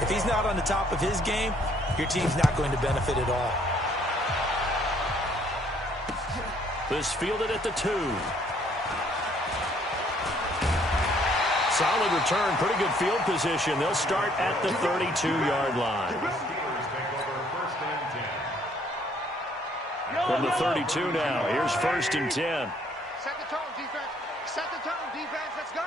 if he's not on the top of his game, your team's not going to benefit at all. This fielded at the 2. Solid return, pretty good field position. They'll start at the 32-yard line. From the 32 now, here's 1st and 10. Set the tone, defense. Set the tone, defense. Let's go.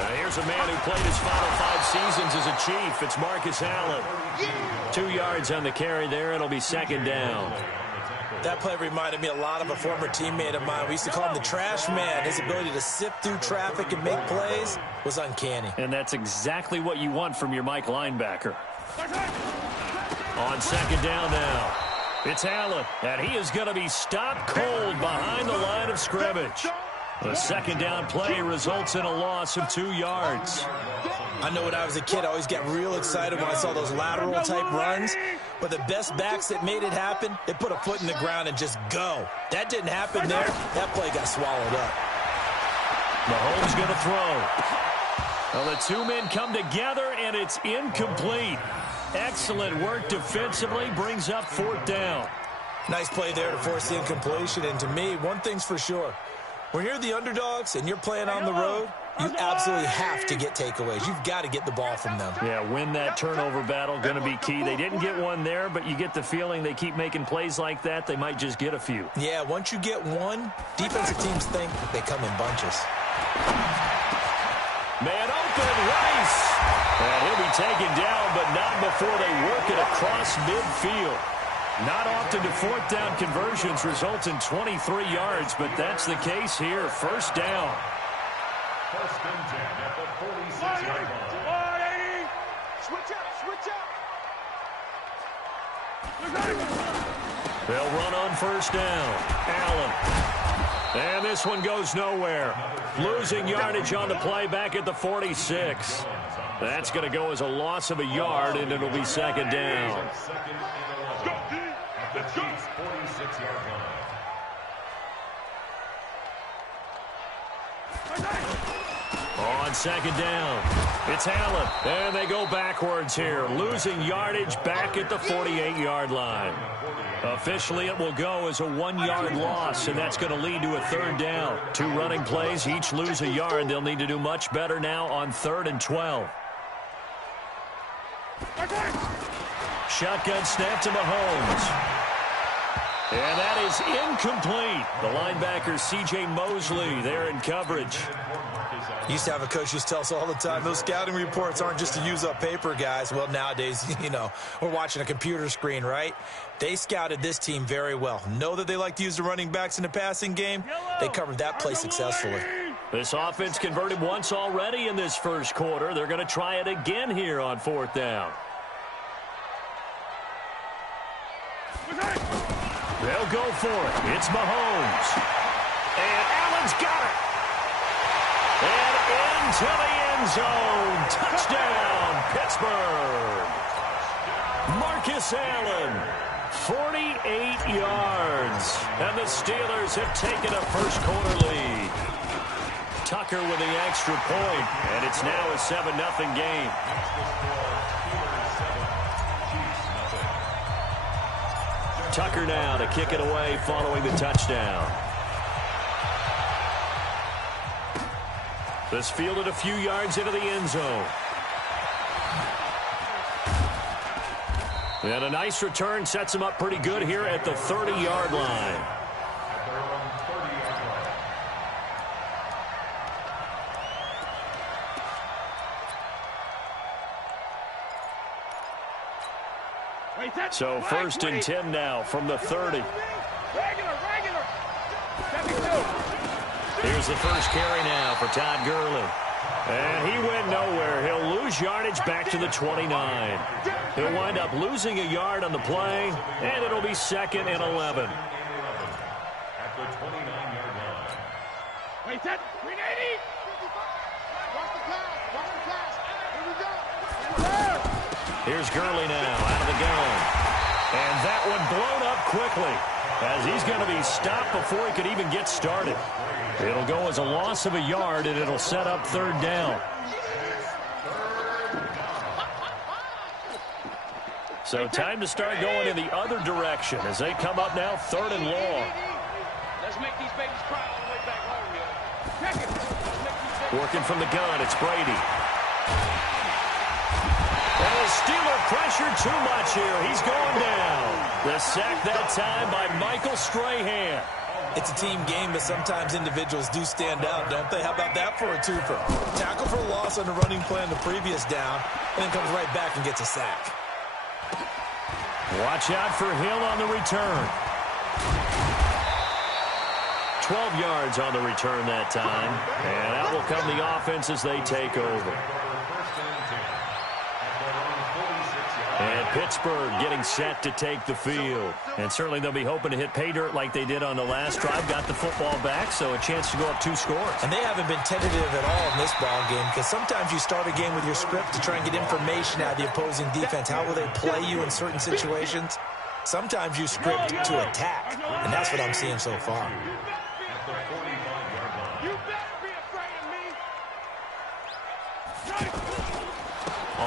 Now here's a man who played his final 5 seasons as a Chief. It's Marcus Allen. 2 yards on the carry there. It'll be 2nd down. That play reminded me a lot of a former teammate of mine. We used to call him the trash man. His ability to sift through traffic and make plays was uncanny. And that's exactly what you want from your Mike linebacker. On 2nd down now, it's Allen, and he is going to be stopped cold behind the line of scrimmage. The 2nd down play results in a loss of 2 yards. I know when I was a kid, I always got real excited when I saw those lateral-type runs. But the best backs that made it happen, they put a foot in the ground and just go. That didn't happen there. That play got swallowed up. Mahomes going to throw. Well, the 2 men come together, and it's incomplete. Excellent work defensively, brings up 4th down. Nice play there to force the incompletion. And to me, one thing's for sure. When you're the underdogs and you're playing on the road, you absolutely have to get takeaways. You've got to get the ball from them. Yeah, win that turnover battle, going to be key. They didn't get one there, but you get the feeling they keep making plays like that, they might just get a few. Yeah, once you get one, defensive teams think they come in bunches. Man open, Rice. And he'll be taken down, but not before they work it across midfield. Not often do 4th down conversions result in 23 yards, but that's the case here. 1st down. 1st and 10 at the 46-yard line. Switch up. They'll run on 1st down. Allen. And this one goes nowhere. Losing yardage on the play back at the 46. That's going to go as a loss of a yard, and it'll be 2nd down. At the Chiefs' 46-yard line. On 2nd down, it's Allen. And they go backwards here. Losing yardage back at the 48-yard line. Officially, it will go as a 1-yard loss, and that's going to lead to a 3rd down. 2 running plays, each lose a yard. They'll need to do much better now on 3rd and 12. Shotgun snap to Mahomes. And that is incomplete. The linebacker, C.J. Mosley, there in coverage. Used to have a coach used to tell us all the time, those scouting reports aren't just to use up paper, guys. Well, nowadays, you know, we're watching a computer screen, right? They scouted this team very well. Know that they like to use the running backs in the passing game. They covered that play successfully. This offense converted once already in this 1st quarter. They're going to try it again here on 4th down. They'll go for it. It's Mahomes. And Allen's got it. And into the end zone. Touchdown, Pittsburgh. Marcus Allen, 48 yards. And the Steelers have taken a 1st quarter lead. Tucker with the extra point, and it's now a 7-0 game. Tucker now to kick it away following the touchdown. This fielded a few yards into the end zone. And a nice return sets him up pretty good here at the 30-yard line. So 1st and 10 now from the 30. Here's the 1st carry now for Todd Gurley. And he went nowhere. He'll lose yardage back to the 29. He'll wind up losing a yard on the play, and it'll be 2nd and 11. At the 29-yard line. Wait, set. 380. Watch the pass. Watch the pass. Here we go. Here's Gurley now out of the gun. And that one blown up quickly as he's going to be stopped before he could even get started. It'll go as a loss of a yard, and it'll set up third down. So time to start going in the other direction as they come up now third and long. Let's make these babies cry all the way back home, yo. Check it. Let's make these babies Working from the gun, it's Brady. And the Steeler pressure too much here. He's going down. The sack that time by Michael Strahan. It's a team game, but sometimes individuals do stand out, don't they? How about that for a twofer? Tackle for a loss on the running play on the previous down, and then comes right back and gets a sack. Watch out for Hill on the return. 12 yards on the return that time. And out will come the offense as they take over. And Pittsburgh getting set to take the field. And certainly they'll be hoping to hit pay dirt like they did on the last drive. Got the football back, so a chance to go up 2 scores. And they haven't been tentative at all in this ball game, because sometimes you start a game with your script to try and get information out of the opposing defense. How will they play you in certain situations? Sometimes you script to attack, and that's what I'm seeing so far. You better be afraid of me.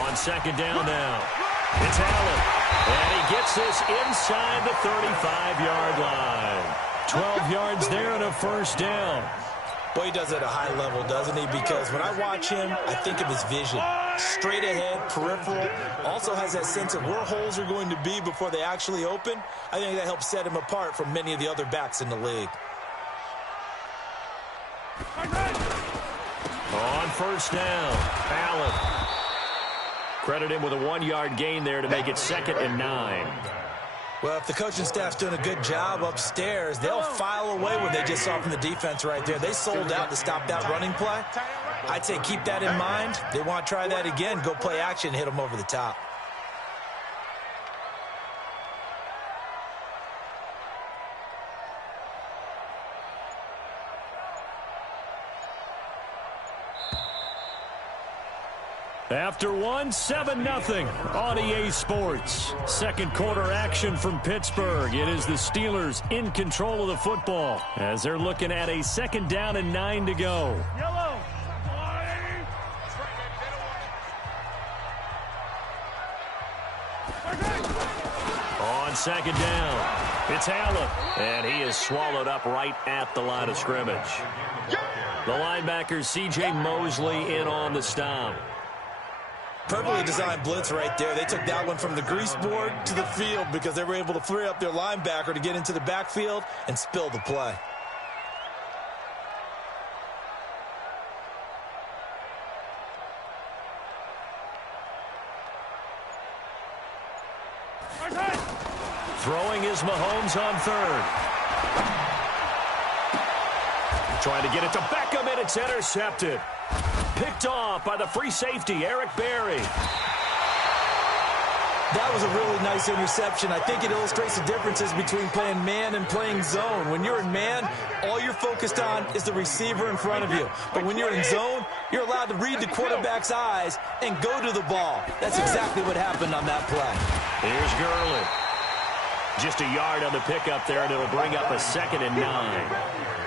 On second down now, it's Allen. And he gets this inside the 35-yard line. 12 yards there and a first down. Boy, he does it at a high level, doesn't he? Because when I watch him, I think of his vision. Straight ahead, peripheral. Also has that sense of where holes are going to be before they actually open. I think that helps set him apart from many of the other backs in the league. On first down, Allen. Credit him with a 1-yard gain there to make it 2nd and 9. Well, if the coaching staff's doing a good job upstairs, they'll file away what they just saw from the defense right there. They sold out to stop that running play. I'd say keep that in mind. They want to try that again. Go play action, hit them over the top. After one, 7-0 on EA Sports. Second quarter action from Pittsburgh. It is the Steelers in control of the football as they're looking at a 2nd down and 9 to go. Yellow. On second down, it's Allen, and he is swallowed up right at the line of scrimmage. The linebacker C.J. Mosley in on the stop. Perfectly designed blitz right there. They took that one from the grease board to the field because they were able to free up their linebacker to get into the backfield and spill the play. Throwing is Mahomes on third. Trying to get it to Beckham, and it's intercepted. Picked off by the free safety, Eric Berry. That was a really nice interception. I think it illustrates the differences between playing man and playing zone. When you're in man, all you're focused on is the receiver in front of you. But when you're in zone, you're allowed to read the quarterback's eyes and go to the ball. That's exactly what happened on that play. Here's Gurley. Just a yard on the pickup there, and it'll bring up a 2nd and 9.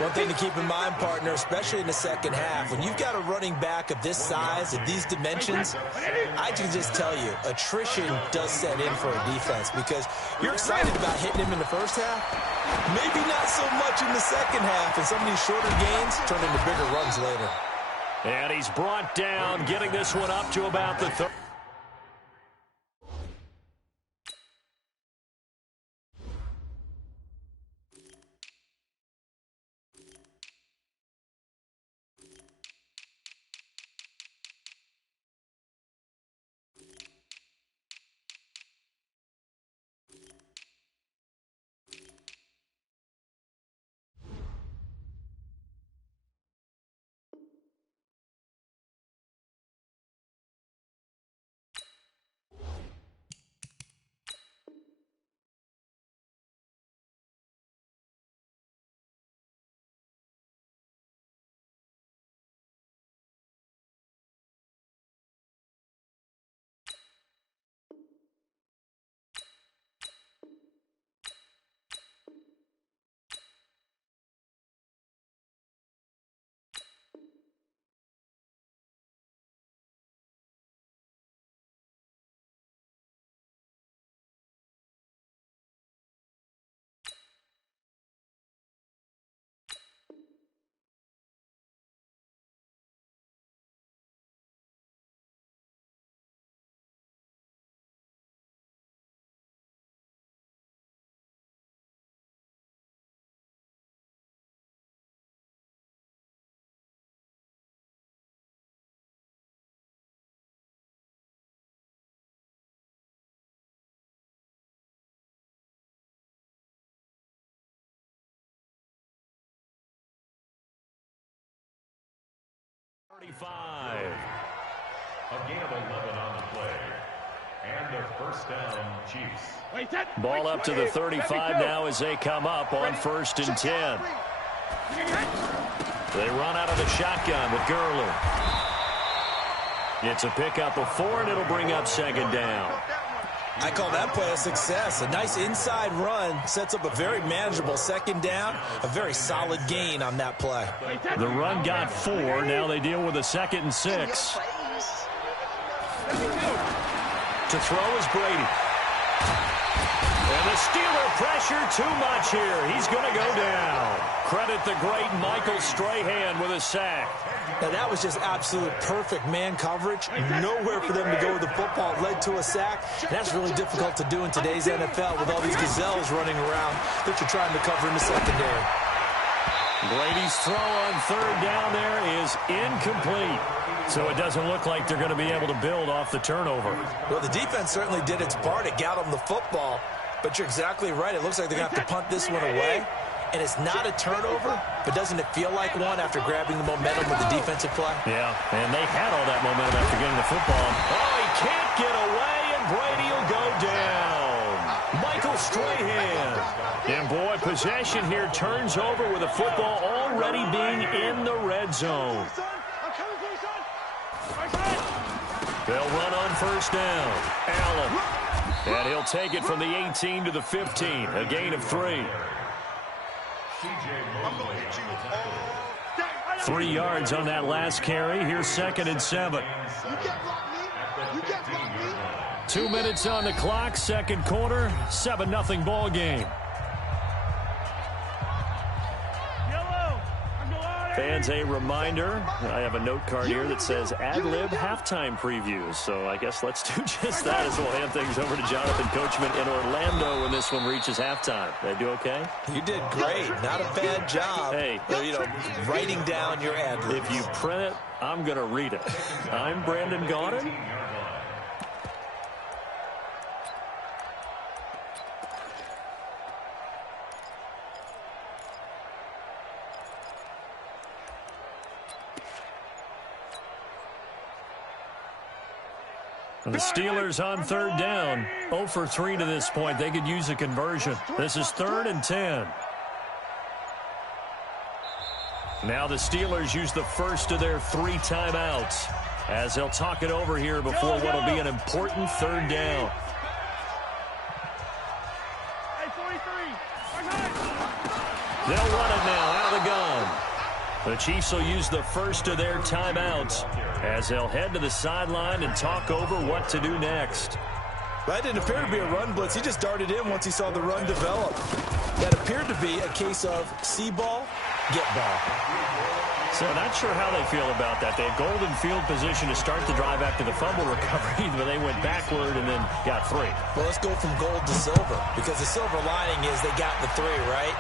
One thing to keep in mind, partner, especially in the second half, when you've got a running back of this size, of these dimensions, I can just tell you, attrition does set in for a defense because you're excited about hitting him in the first half, maybe not so much in the second half, and some of these shorter gains turn into bigger runs later. And he's brought down, getting this one up to about the 30. 35. A gain of 11 on the play. And a first down, Chiefs. Ball up to the 35 now as they come up on 1st and 10. They run out of the shotgun with Gurley. It's a pickup of 4, and it'll bring up 2nd down. I call that play a success. A nice inside run sets up a very manageable 2nd down. A very solid gain on that play. The run got 4. Now they deal with a 2nd and 6. To throw is Brady. And the Steeler pressure too much here. He's going to go down. Credit the great Michael Strahan with a sack. Now, that was just absolute perfect man coverage. Nowhere for them to go with the football. It led to a sack. And that's really difficult to do in today's NFL with all these gazelles running around that you're trying to cover in the secondary. Brady's throw on 3rd down there is incomplete. So it doesn't look like they're going to be able to build off the turnover. Well, the defense certainly did its part. It got them the football. But you're exactly right. It looks like they're going to have to punt this one away. And it's not a turnover, but doesn't it feel like one after grabbing the momentum with the defensive play? Yeah, and they had all that momentum after getting the football. Oh, he can't get away, and Brady will go down. Michael Strahan. And, boy, possession here turns over with the football already being in the red zone. They'll run on 1st down. Allen. And he'll take it from the 18 to the 15, a gain of 3. 3 yards on that last carry. Here's 2nd and 7. 2 minutes on the clock, 2nd quarter, 7-0 ball game. Fans, a reminder, I have a note card here that says ad-lib halftime previews. So I guess let's do just that as we'll hand things over to Jonathan Coachman in Orlando when this one reaches halftime. Did I do okay? You did great. Not a bad job. Hey, writing down your ad-libs. If you print it, I'm going to read it. I'm Brandon Gaudin. The Steelers on 3rd down. 0 for 3 to this point. They could use a conversion. This is 3rd and 10. Now the Steelers use the first of their 3 timeouts as they'll talk it over here before what will be an important 3rd down. They'll run it now out of the gun. The Chiefs will use the first of their timeouts as they'll head to the sideline and talk over what to do next. That didn't appear to be a run blitz. He just darted in once he saw the run develop. That appeared to be a case of see ball, get ball. So not sure how they feel about that. They had golden field position to start the drive after the fumble recovery, but they went backward and then got 3. Well, let's go from gold to silver, because the silver lining is they got the 3, right?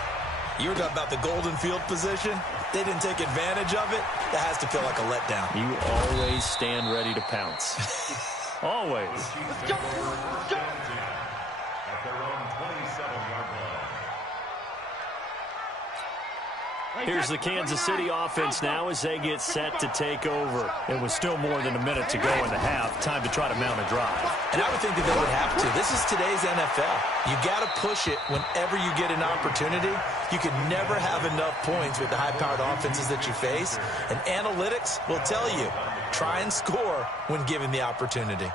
You were talking about the golden field position. They didn't take advantage of it. That has to feel like a letdown. You always stand ready to pounce. Always. Let's go. Let's go. At their own 27-yard line. Here's the Kansas City offense now as they get set to take over. It was still more than a minute to go in the half. Time to try to mount a drive. And I would think that they would have to. This is today's NFL. You got to push it whenever you get an opportunity. You can never have enough points with the high-powered offenses that you face. And analytics will tell you, try and score when given the opportunity.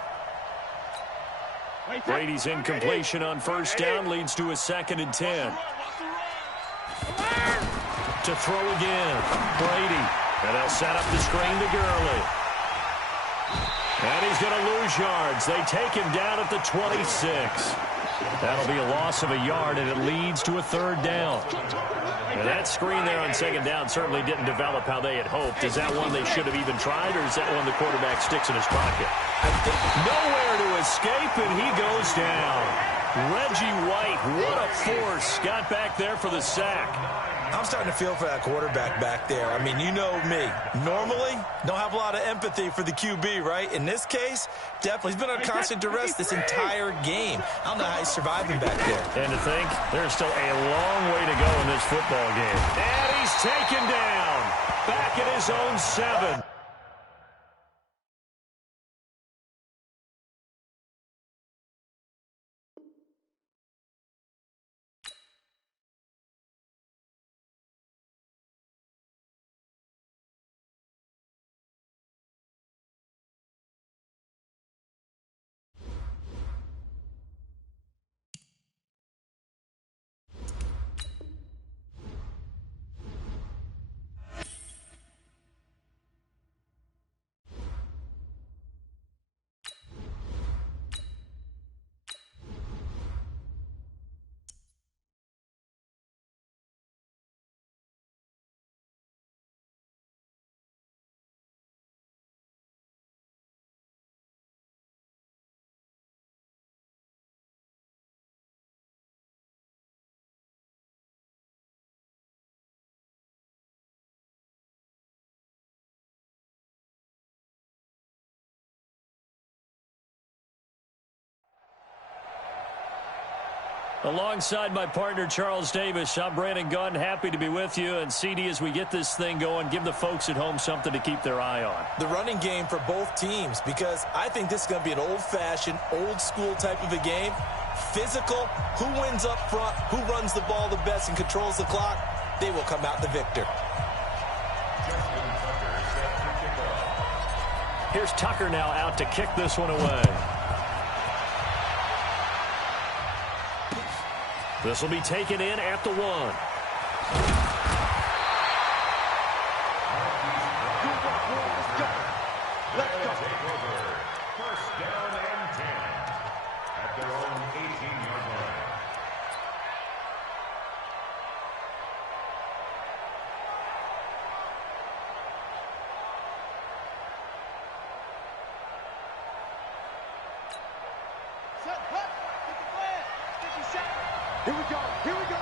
Brady's incompletion on 1st down leads to a 2nd and 10. To throw again, Brady. And they'll set up the screen to Gurley. And he's going to lose yards. They take him down at the 26. That'll be a loss of a yard, and it leads to a 3rd down. And that screen there on 2nd down certainly didn't develop how they had hoped. Is that one they should have even tried, or is that one the quarterback sticks in his pocket? Nowhere to escape, and he goes down. Reggie White, what a force. Got back there for the sack. I'm starting to feel for that quarterback back there. I mean, you know me. Normally, don't have a lot of empathy for the QB, right? In this case, definitely. He's been under constant duress this entire game. I don't know how he's surviving back there. And to think, there's still a long way to go in this football game. And he's taken down. Back at his own 7. Alongside my partner, Charles Davis, I'm Brandon Gunn. Happy to be with you. And, CD, as we get this thing going, give the folks at home something to keep their eye on. The running game for both teams, because I think this is going to be an old-fashioned, old-school type of a game. Physical, who wins up front, who runs the ball the best and controls the clock, they will come out the victor. Here's Tucker now out to kick this one away. This will be taken in at the 1. Let's go. First down and 10 at their own 18-yard line. Set, hut, get the flag. 50 seconds. Here we go. Here we go.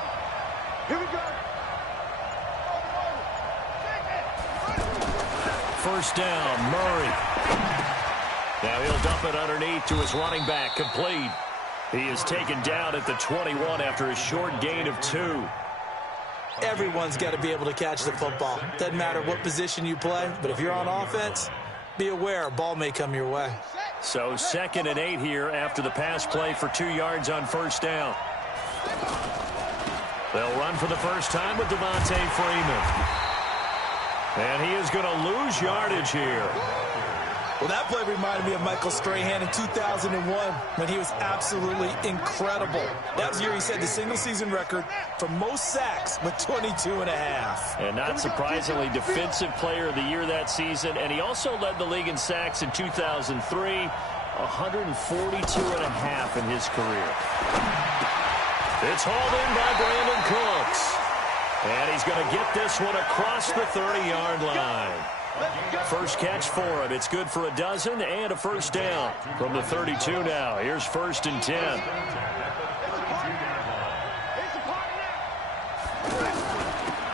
Here we go. First down, Murray. Now he'll dump it underneath to his running back, complete. He is taken down at the 21 after a short gain of 2. Everyone's got to be able to catch the football. Doesn't matter what position you play, but if you're on offense, be aware a ball may come your way. So 2nd and 8 here after the pass play for 2 yards on first down. They'll run for the first time with Devontae Freeman. And he is going to lose yardage here. Well, that play reminded me of Michael Strahan in 2001 when he was absolutely incredible. That was the year he set the single-season record for most sacks with 22.5. And not surprisingly, Defensive Player of the Year that season. And he also led the league in sacks in 2003, 142.5 in his career. It's hauled in by Brandon Cooks. And he's going to get this one across the 30-yard line. First catch for him. It's good for a dozen and a first down from the 32 now. Here's 1st and 10.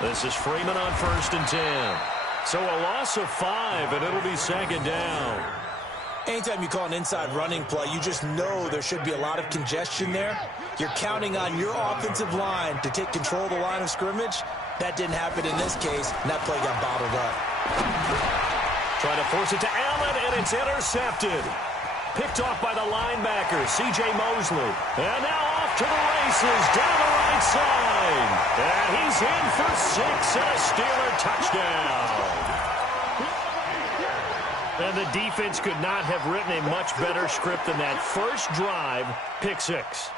This is Freeman on 1st and 10. So a loss of 5, and it'll be 2nd down. Anytime you call an inside running play, you just know there should be a lot of congestion there. You're counting on your offensive line to take control of the line of scrimmage. That didn't happen in this case, and that play got bottled up. Trying to force it to Allen, and it's intercepted. Picked off by the linebacker, C.J. Mosley. And now off to the races down the right side. And he's in for 6 and a Steeler touchdown. And the defense could not have written a much better script than that first drive, pick 6.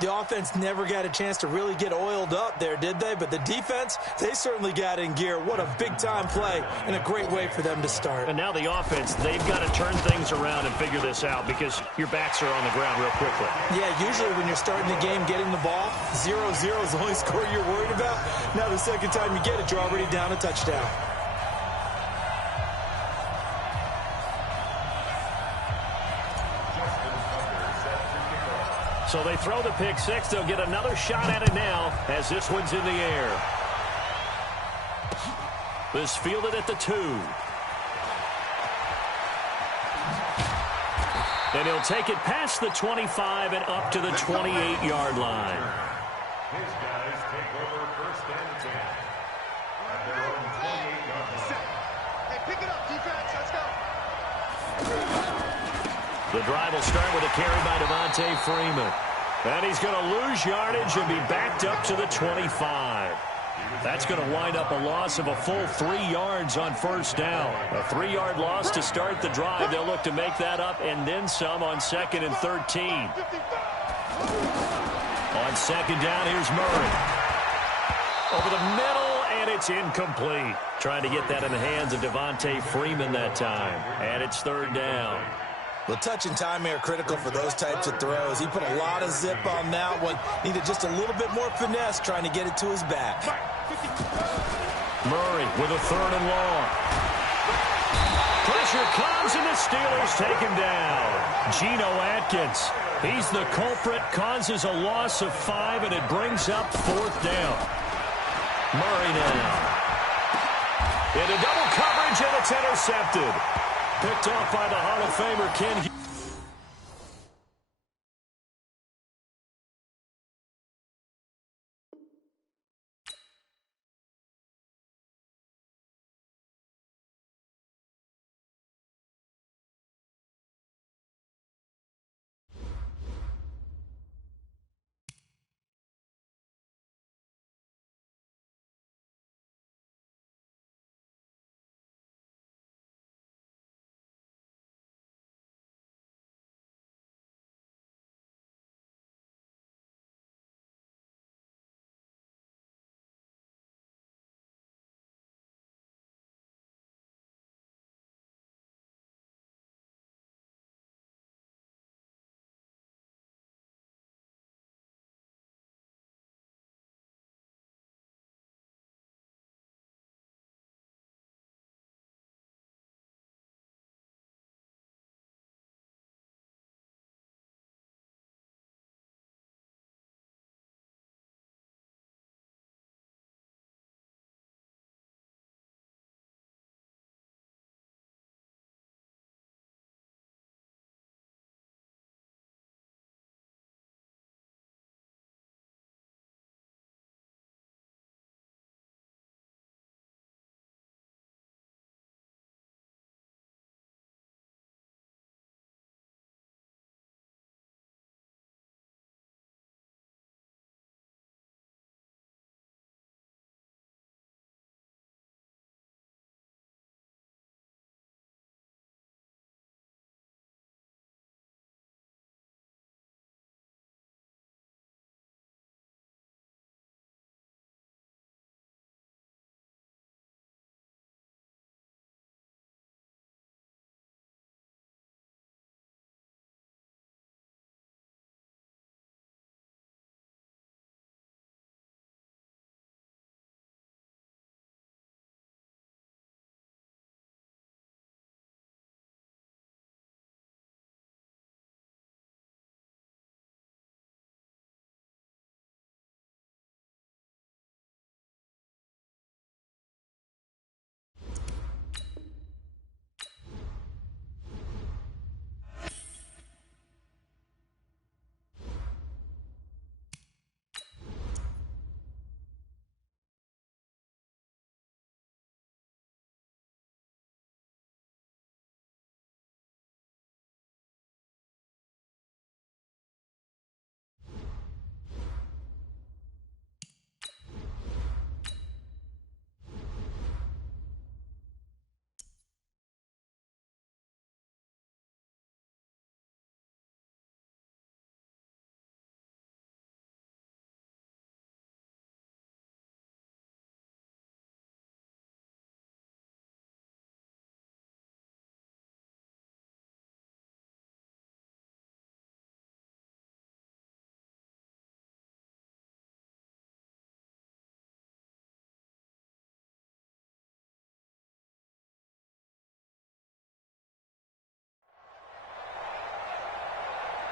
The offense never got a chance to really get oiled up there, did they? But the defense, they certainly got in gear. What a big-time play and a great way for them to start. And now the offense, they've got to turn things around and figure this out because your backs are on the ground real quickly. Yeah, usually when you're starting the game getting the ball, 0-0 is the only score you're worried about. Now the second time you get it, you're already down a touchdown. So they throw the pick 6. They'll get another shot at it now as this one's in the air. This fielded at the 2. And he'll take it past the 25 and up to the 28-yard line. His guys take over 1st and 10 at their own 28-yard line. Hey, pick it up, defense. Let's go. The drive will start with a carry by Devontae Freeman. And he's going to lose yardage and be backed up to the 25. That's going to wind up a loss of a full 3 yards on first down. A 3-yard loss to start the drive. They'll look to make that up and then some on 2nd and 13. On 2nd down, here's Murray. Over the middle, and it's incomplete. Trying to get that in the hands of Devontae Freeman that time. And it's 3rd down. Well, touch and timing are critical for those types of throws. He put a lot of zip on that one. Needed just a little bit more finesse trying to get it to his back. Murray with a 3rd and long. Pressure comes, and the Steelers take him down. Geno Atkins, he's the culprit, causes a loss of 5, and it brings up 4th down. Murray now. Into double coverage, and it's intercepted. Picked off by the Hall of Famer Ken Hughes.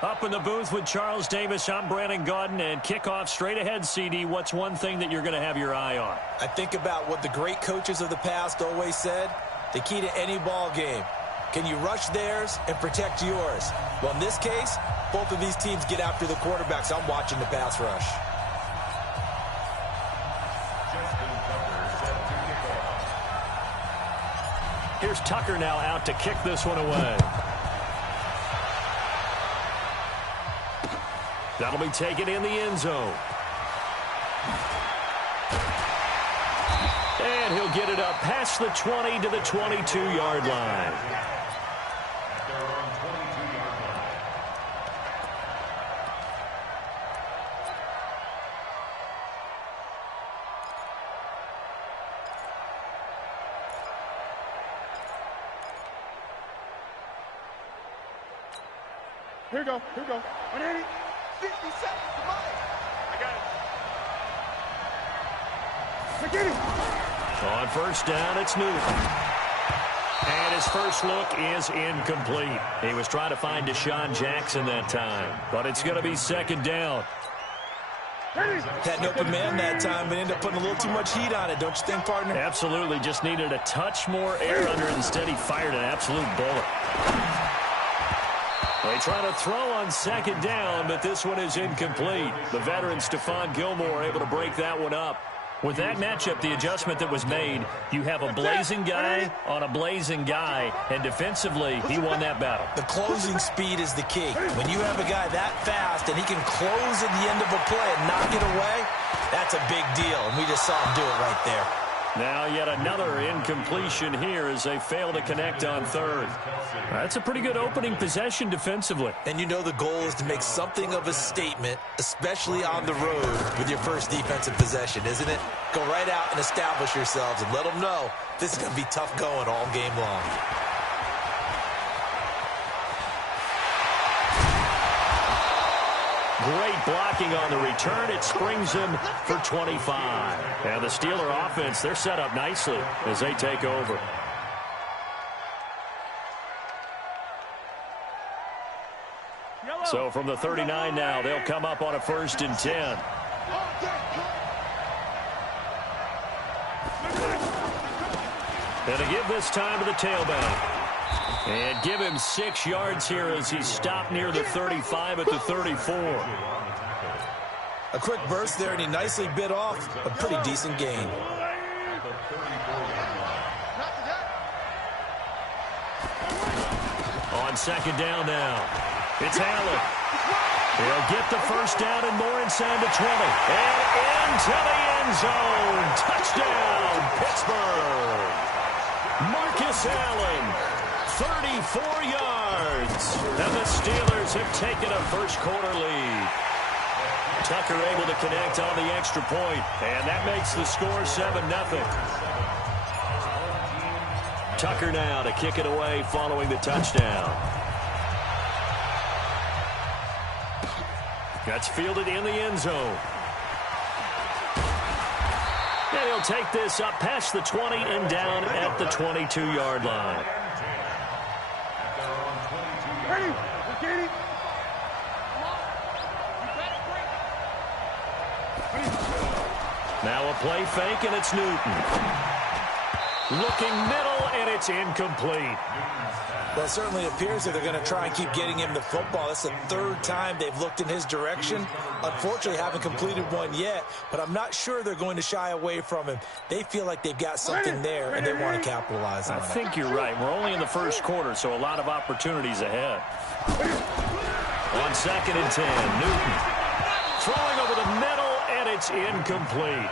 Up in the booth with Charles Davis, I'm Brandon Gaudin, and kickoff straight ahead, CD. What's one thing that you're going to have your eye on? I think about what the great coaches of the past always said. The key to any ball game. Can you rush theirs and protect yours? Well, in this case, both of these teams get after the quarterbacks. I'm watching the pass rush. Here's Tucker now out to kick this one away. That'll be taken in the end zone. And he'll get it up past the 20 to the 22-yard line. Here we go. 180. 50 seconds to mine. I got it. Get him. On first down, it's Newton. And his first look is incomplete. He was trying to find Deshaun Jackson that time, but it's going to be second down. Had an open man that time, but ended up putting a little too much heat on it, don't you think, partner? Absolutely. Just needed a touch more air under it. Instead, he fired an absolute bullet. They try to throw on second down, but this one is incomplete. The veteran Stephon Gilmore able to break that one up. With that matchup, the adjustment that was made, you have a blazing guy on a blazing guy, and defensively, he won that battle. The closing speed is the key. When you have a guy that fast and he can close at the end of a play and knock it away, that's a big deal, and we just saw him do it right there. Now yet another incompletion here as they fail to connect on third. That's a pretty good opening possession defensively. And you know the goal is to make something of a statement, especially on the road with your first defensive possession, isn't it? Go right out and establish yourselves and let them know this is going to be tough going all game long. Great blocking on the return. It springs him for 25. And the Steeler offense, they're set up nicely as they take over. So from the 39 now, they'll come up on a 1st and 10. And to give this time to the tailback. And give him 6 yards here as he stopped near the 35 at the 34. A quick burst there, and he nicely bit off a pretty decent gain. On second down now, it's Allen. He'll get the first down and more inside the 20. And into the end zone. Touchdown, Pittsburgh. Marcus Allen. 34 yards. And the Steelers have taken a first-quarter lead. Tucker able to connect on the extra point, and that makes the score 7-0. Tucker now to kick it away following the touchdown. That's fielded in the end zone. And he'll take this up past the 20 and down at the 22-yard line. Now a play fake, and it's Newton. Looking middle, and it's incomplete. Well, it certainly appears that they're going to try and keep getting him the football. That's the 3rd time they've looked in his direction. Unfortunately, haven't completed one yet, but I'm not sure they're going to shy away from him. They feel like they've got something there, and they want to capitalize on it. I think you're right. We're only in the first quarter, so a lot of opportunities ahead. On 2nd and 10, Newton throwing over the middle, and it's incomplete.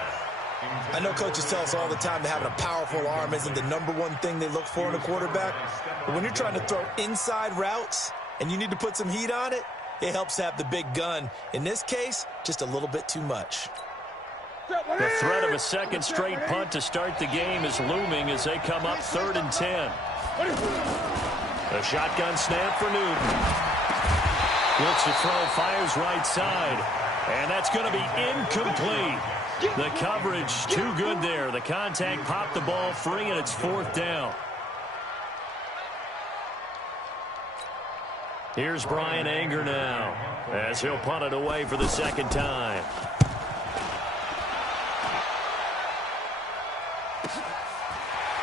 I know coaches tell us all the time that having a powerful arm isn't the #1 thing they look for in a quarterback. But when you're trying to throw inside routes and you need to put some heat on it, it helps have the big gun. In this case, just a little bit too much. The threat of a second straight punt to start the game is looming as they come up 3rd and 10. A shotgun snap for Newton. Looks to throw, fires right side. And that's going to be incomplete. The coverage too good there. The contact popped the ball free, and it's 4th down. Here's Brian Anger now as he'll punt it away for the second time.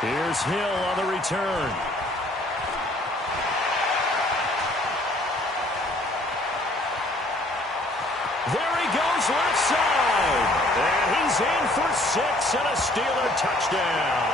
Here's Hill on the return. There he goes left side. And he's in for 6 and a Steeler touchdown.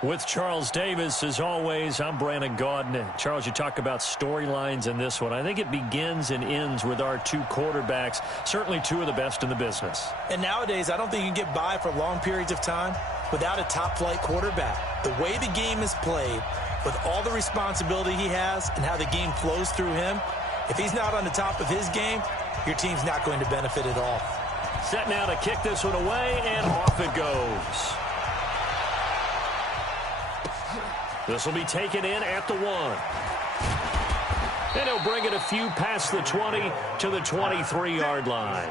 With Charles Davis, as always, I'm Brandon Gaudin. Charles, you talk about storylines in this one. I think it begins and ends with our two quarterbacks, certainly two of the best in the business. And nowadays, I don't think you can get by for long periods of time without a top-flight quarterback. The way the game is played, with all the responsibility he has and how the game flows through him, if he's not on the top of his game, your team's not going to benefit at all. Set now to kick this one away, and off it goes. This will be taken in at the 1. And he'll bring it a few past the 20 to the 23-yard line.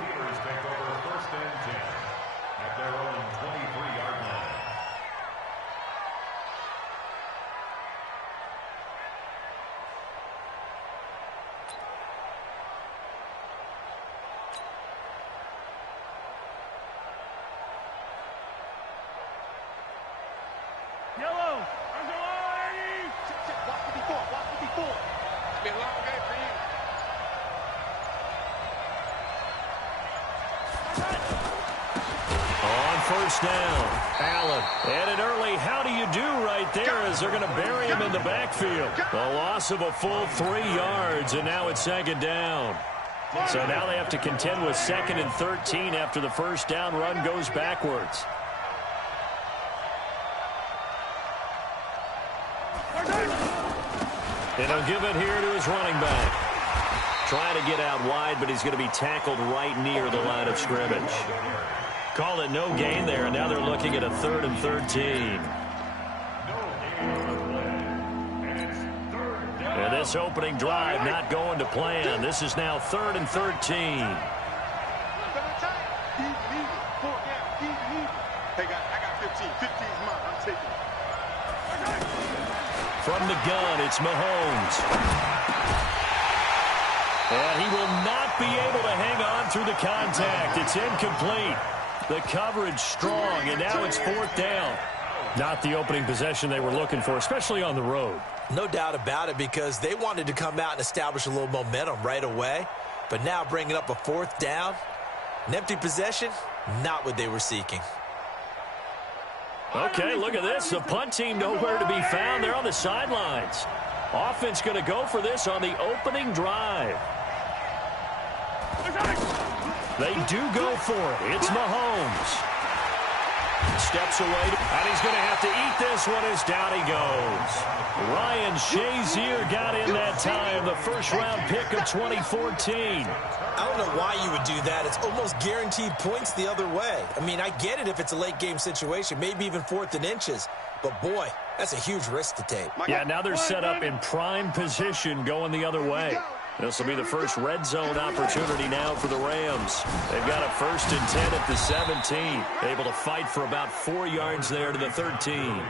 First down, Allen. And an early how do you do right there as they're going to bury him in the backfield. A loss of a full 3 yards, and now it's second down. So now they have to contend with 2nd and 13 after the first down run goes backwards. And he'll give it here to his running back. Trying to get out wide, but he's going to be tackled right near the line of scrimmage. Call it no gain there, and now they're looking at a 3rd and 13. And this opening drive not going to plan. This is now 3rd and 13. Hey, guys, I got 15. 15 is mine. I'm taking it. From the gun, it's Mahomes. And he will not be able to hang on through the contact. It's incomplete. The coverage strong, and now it's 4th down. Not the opening possession they were looking for, especially on the road. No doubt about it, because they wanted to come out and establish a little momentum right away. But now bringing up a 4th down, an empty possession, not what they were seeking. Okay, look at this. The punt team nowhere to be found. They're on the sidelines. Offense going to go for this on the opening drive. They do go for it. It's Mahomes. Steps away, and he's going to have to eat this one as down he goes. Ryan Shazier got in that time, the first-round pick of 2014. I don't know why you would do that. It's almost guaranteed points the other way. I mean, I get it if it's a late-game situation, maybe even 4th and inches. But, boy, that's a huge risk to take. Yeah, now they're set up in prime position going the other way. This will be the first red zone opportunity now for the Rams. They've got a 1st and 10 at the 17. Able to fight for about 4 yards there to the 13.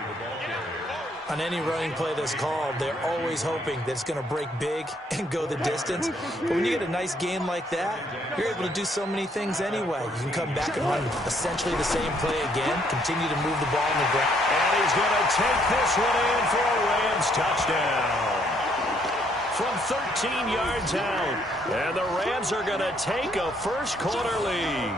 On any running play that's called, they're always hoping that it's going to break big and go the distance. But when you get a nice game like that, you're able to do so many things anyway. You can come back and run essentially the same play again, continue to move the ball on the ground. And he's going to take this one in for a Rams touchdown. From 13 yards out. And the Rams are going to take a first-quarter lead.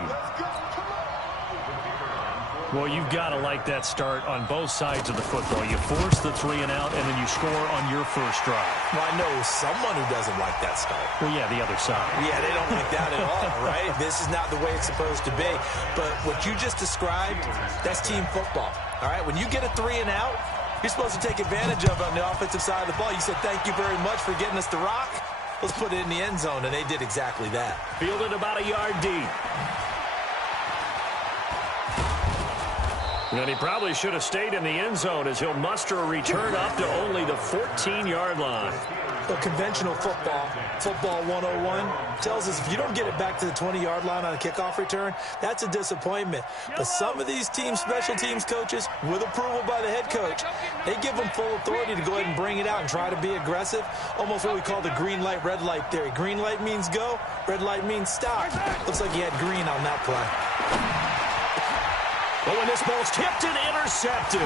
Well, you've got to like that start on both sides of the football. You force the 3 and out, and then you score on your first drive. Well, I know someone who doesn't like that start. Well, yeah, the other side. Yeah, they don't like that at all, right? This is not the way it's supposed to be. But what you just described, that's team football, all right? When you get a 3 and out, you're supposed to take advantage of it on the offensive side of the ball. You said, thank you very much for getting us the rock. Let's put it in the end zone, and they did exactly that. Fielded about a yard deep. And he probably should have stayed in the end zone as he'll muster a return up to only the 14-yard line. But conventional football 101, tells us if you don't get it back to the 20-yard line on a kickoff return, that's a disappointment. But some of these special teams coaches, with approval by the head coach, they give them full authority to go ahead and bring it out and try to be aggressive. Almost what we call the green light, red light theory. Green light means go, red light means stop. Looks like he had green on that play. But when this ball's tipped and intercepted.